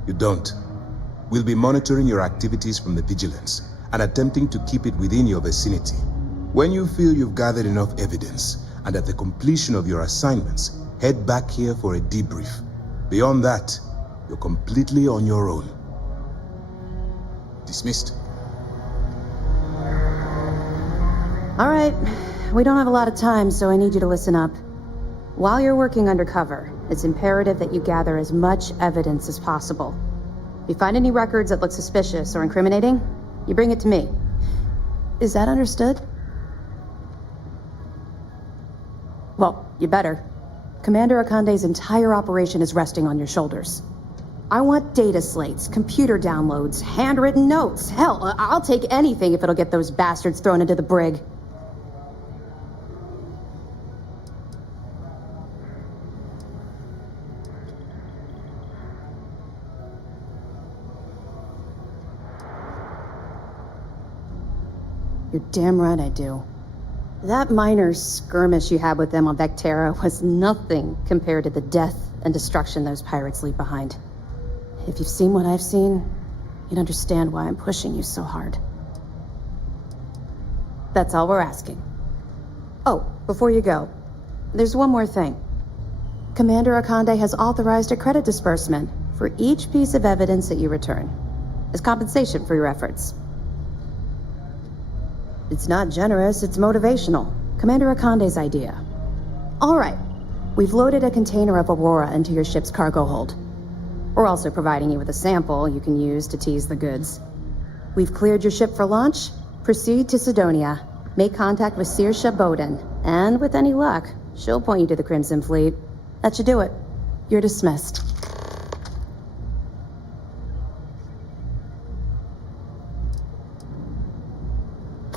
You don't. We'll be monitoring your activities from the Vigilance and attempting to keep it within your vicinity. When you feel you've gathered enough evidence, and at the completion of your assignments, head back here for a debrief. Beyond that, you're completely on your own. Dismissed. All right. We don't have a lot of time, so I need you to listen up. While you're working undercover, it's imperative that you gather as much evidence as possible. If you find any records that look suspicious or incriminating, you bring it to me. Is that understood? Well, you better. Commander Akande's entire operation is resting on your shoulders. I want data slates, computer downloads, handwritten notes. Hell, I'll take anything if it'll get those bastards thrown into the brig. You're damn right I do. That minor skirmish you had with them on Vectera was nothing compared to the death and destruction those pirates leave behind. If you've seen what I've seen, you'd understand why I'm pushing you so hard. That's all we're asking. Oh, before you go, there's one more thing. Commander Akande has authorized a credit disbursement for each piece of evidence that you return, as compensation for your efforts. It's not generous, it's motivational. Commander Akande's idea. All right, we've loaded a container of Aurora into your ship's cargo hold. We're also providing you with a sample you can use to tease the goods. We've cleared your ship for launch. Proceed to Sidonia. Make contact with Saoirse Bowden. And with any luck, she'll point you to the Crimson Fleet. That should do it. You're dismissed.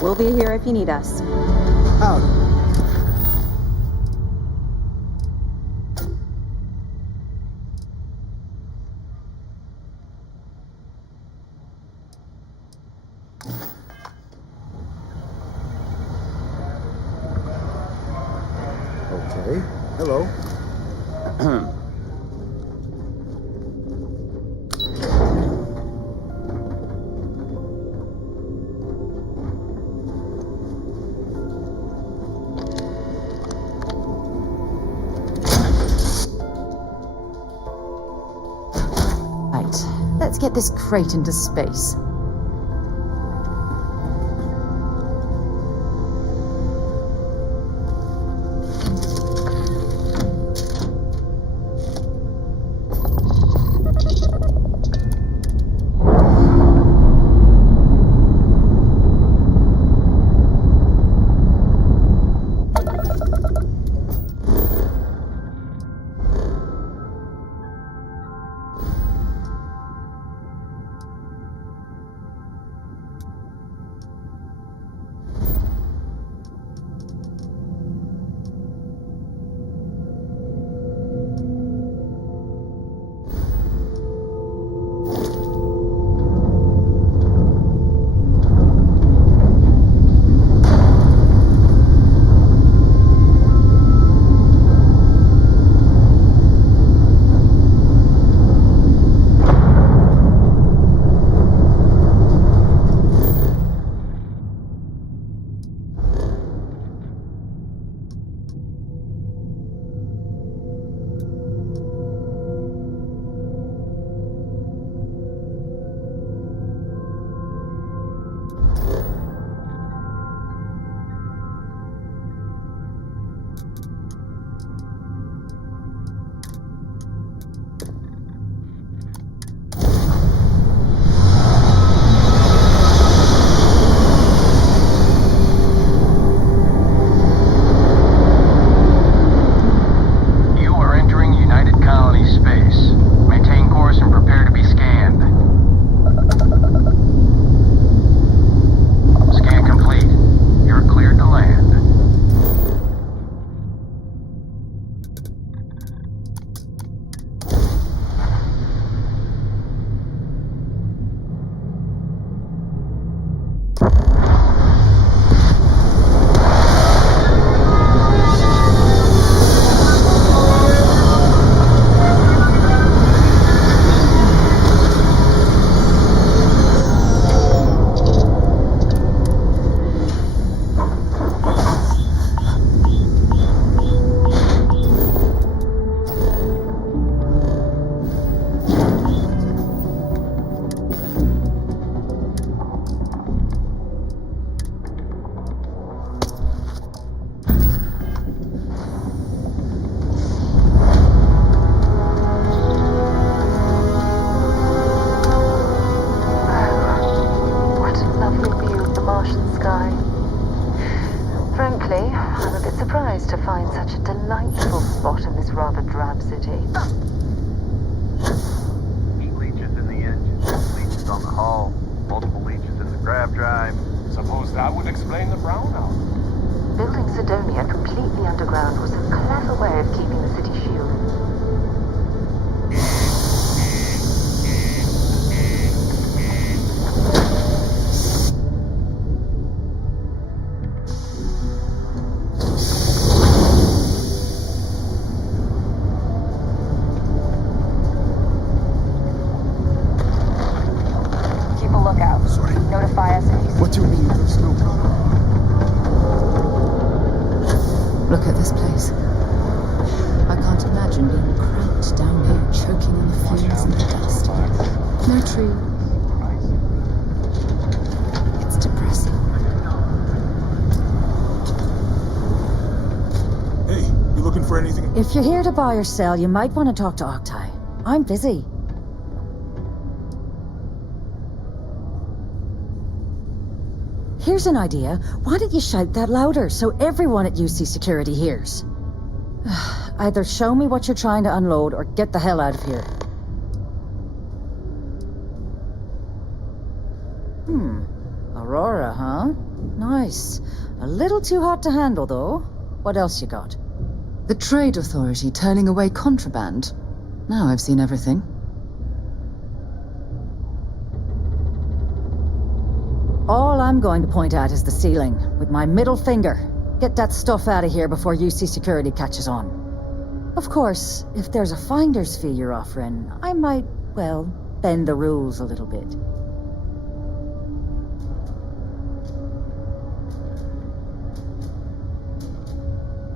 We'll be here if you need us. Howdy. Okay. Hello. Let's get this crate into space. rust on the hull, multiple leeches in the grav drive. Suppose that would explain the brownout. Building Sidonia completely underground was a clever way of keeping the city shielded. Keep a lookout. Sorry. Notify us if you see. What do you mean there's no problem? Look at this place. I can't imagine being cramped down here, choking on the fumes and the dust. No tree. It's depressing. Hey, you looking for anything? If you're here to buy or sell, you might want to talk to Octai. I'm busy. Here's an idea. Why don't you shout that louder so everyone at UC Security hears? Either show me what you're trying to unload or get the hell out of here. Aurora, huh? Nice. A little too hot to handle, though. What else you got? The Trade Authority turning away contraband. Now I've seen everything. All I'm going to point at is the ceiling, with my middle finger. Get that stuff out of here before UC Security catches on. Of course, if there's a finder's fee you're offering, I might, well, bend the rules a little bit.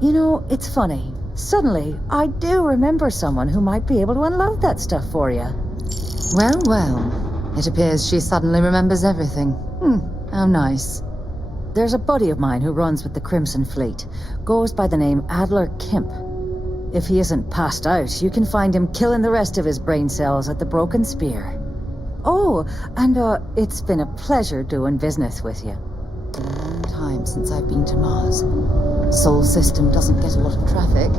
You know, it's funny. Suddenly, I do remember someone who might be able to unload that stuff for you. Well, well. It appears she suddenly remembers everything. How nice. There's a buddy of mine who runs with the Crimson Fleet. Goes by the name Adler Kemp. If he isn't passed out, you can find him killing the rest of his brain cells at the Broken Spear. Oh, and it's been a pleasure doing business with you. It's been a long time since I've been to Mars. Sol system doesn't get a lot of traffic.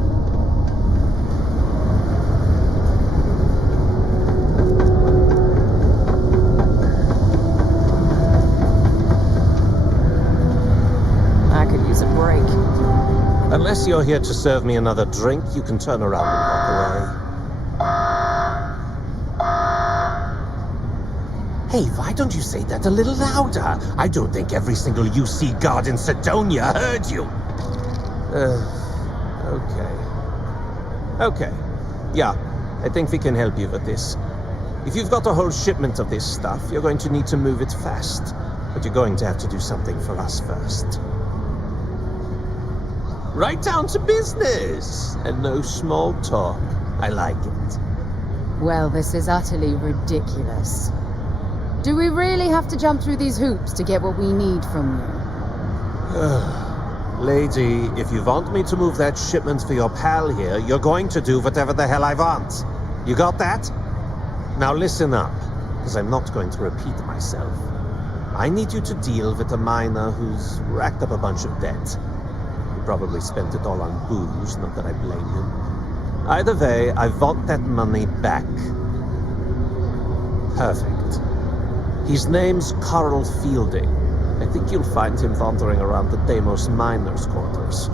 I could use a break. Unless you're here to serve me another drink, you can turn around and walk away. Hey, why don't you say that a little louder? I don't think every single UC guard in Sidonia heard you. Okay. Yeah, I think we can help you with this. If you've got a whole shipment of this stuff, you're going to need to move it fast. But you're going to have to do something for us first. Right down to business, and no small talk. I like it. Well, this is utterly ridiculous. Do we really have to jump through these hoops to get what we need from you? Lady, if you want me to move that shipment for your pal here, you're going to do whatever the hell I want. You got that? Now listen up, because I'm not going to repeat myself. I need you to deal with a miner who's racked up a bunch of debt. He probably spent it all on booze, not that I blame him. Either way, I want that money back. Perfect. His name's Carl Fielding. I think you'll find him wandering around the Deimos miners' quarters.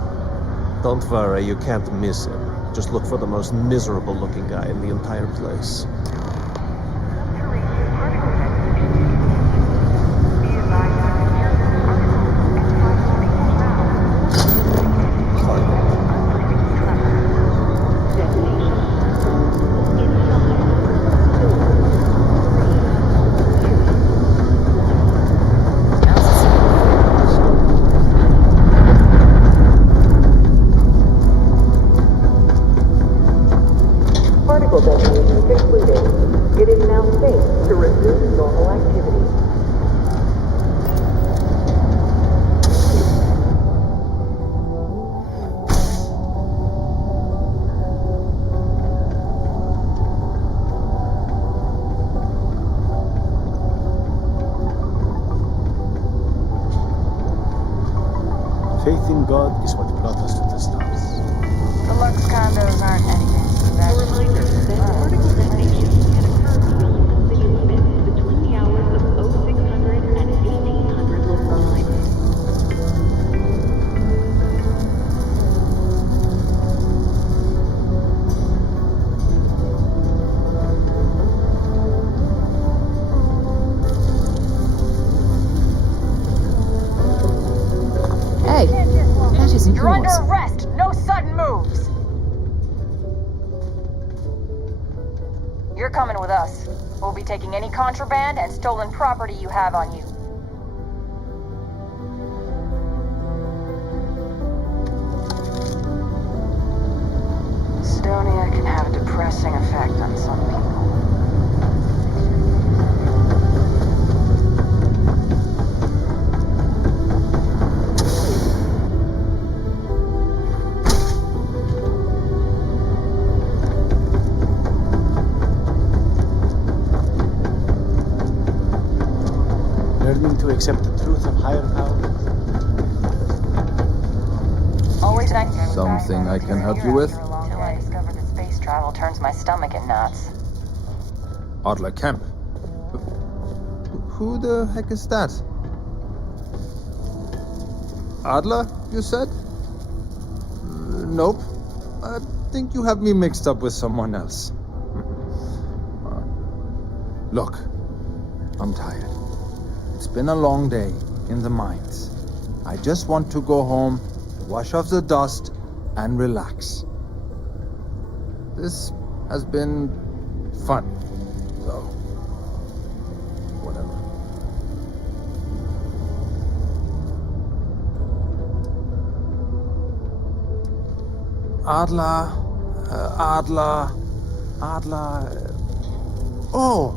Don't worry, you can't miss him. Just look for the most miserable-looking guy in the entire place. Faith in God is what brought us to the stars. The Lux condos aren't anything. A reminder that particle detonations can occur beyond the city limits between the hours isn't You're under yours. arrest. No sudden moves. You're coming with us. We'll be taking any contraband and stolen property you have on you. Cydonia can have a depressing effect on some people. Learning to accept the truth of higher power. Always nice. Something I can help you with? Till I discover that space travel turns my stomach in knots. Adler Kemp. Who the heck is that? Adler, you said? Nope. I think you have me mixed up with someone else. Look, I'm tired. It's been a long day in the mines. I just want to go home, wash off the dust, and relax. This has been fun, so whatever. Adler. Oh,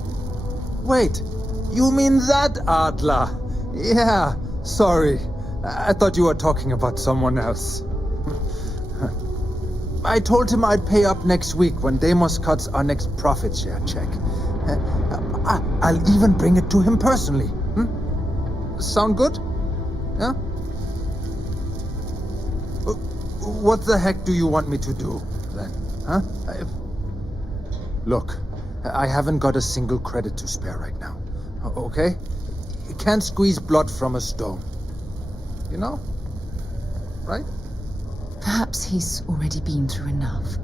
wait. You mean that Adler? Yeah, sorry. I thought you were talking about someone else. I told him I'd pay up next week when Deimos cuts our next profit share check. I'll even bring it to him personally. Sound good? Yeah? What the heck do you want me to do, then? Huh? Look, I haven't got a single credit to spare right now. Okay? You can't squeeze blood from a stone. You know? Right? Perhaps he's already been through enough.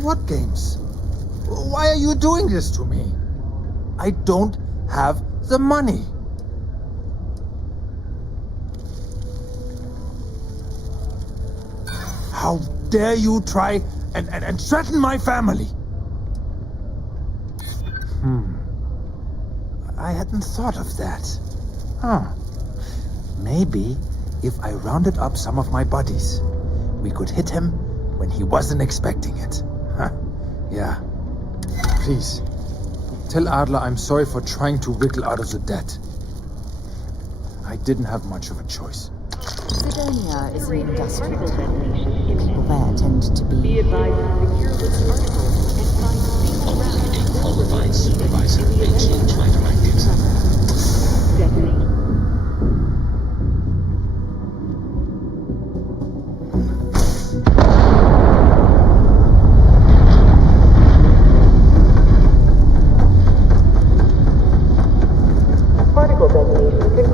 What games? Why are you doing this to me? I don't have the money. How dare you try and threaten my family? I hadn't thought of that. Maybe if I rounded up some of my buddies, we could hit him when he wasn't expecting it. Yeah. Please, tell Adler I'm sorry for trying to wiggle out of the debt. I didn't have much of a choice. Cydonia is an industrial town. People there tend to be... Only a qualified supervisor may change my directives.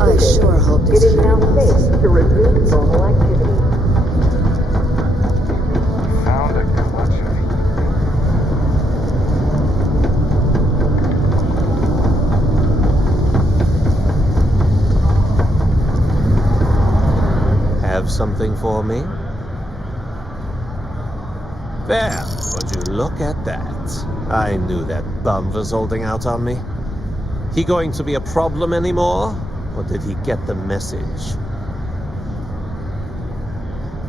I sure hope this is now safe to resume normal activity. Found a clutch of Have something for me? There, would you look at that? I knew that bum was holding out on me. He going to be a problem anymore? Or did he get the message?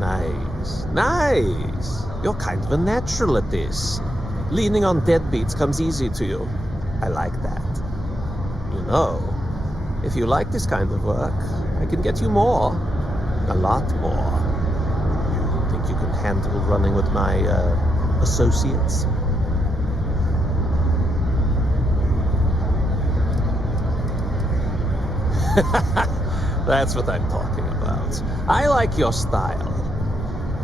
Nice. Nice! You're kind of a natural at this. Leaning on deadbeats comes easy to you. I like that. You know, if you like this kind of work, I can get you more. A lot more. You think you can handle running with my, associates? That's what I'm talking about. I like your style.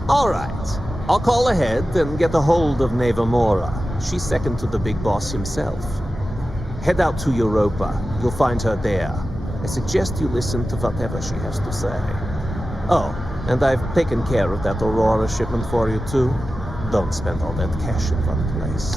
All right. I'll call ahead and get a hold of Nevamora. She's second to the big boss himself. Head out to Europa. You'll find her there. I suggest you listen to whatever she has to say. Oh, and I've taken care of that Aurora shipment for you too. Don't spend all that cash in one place.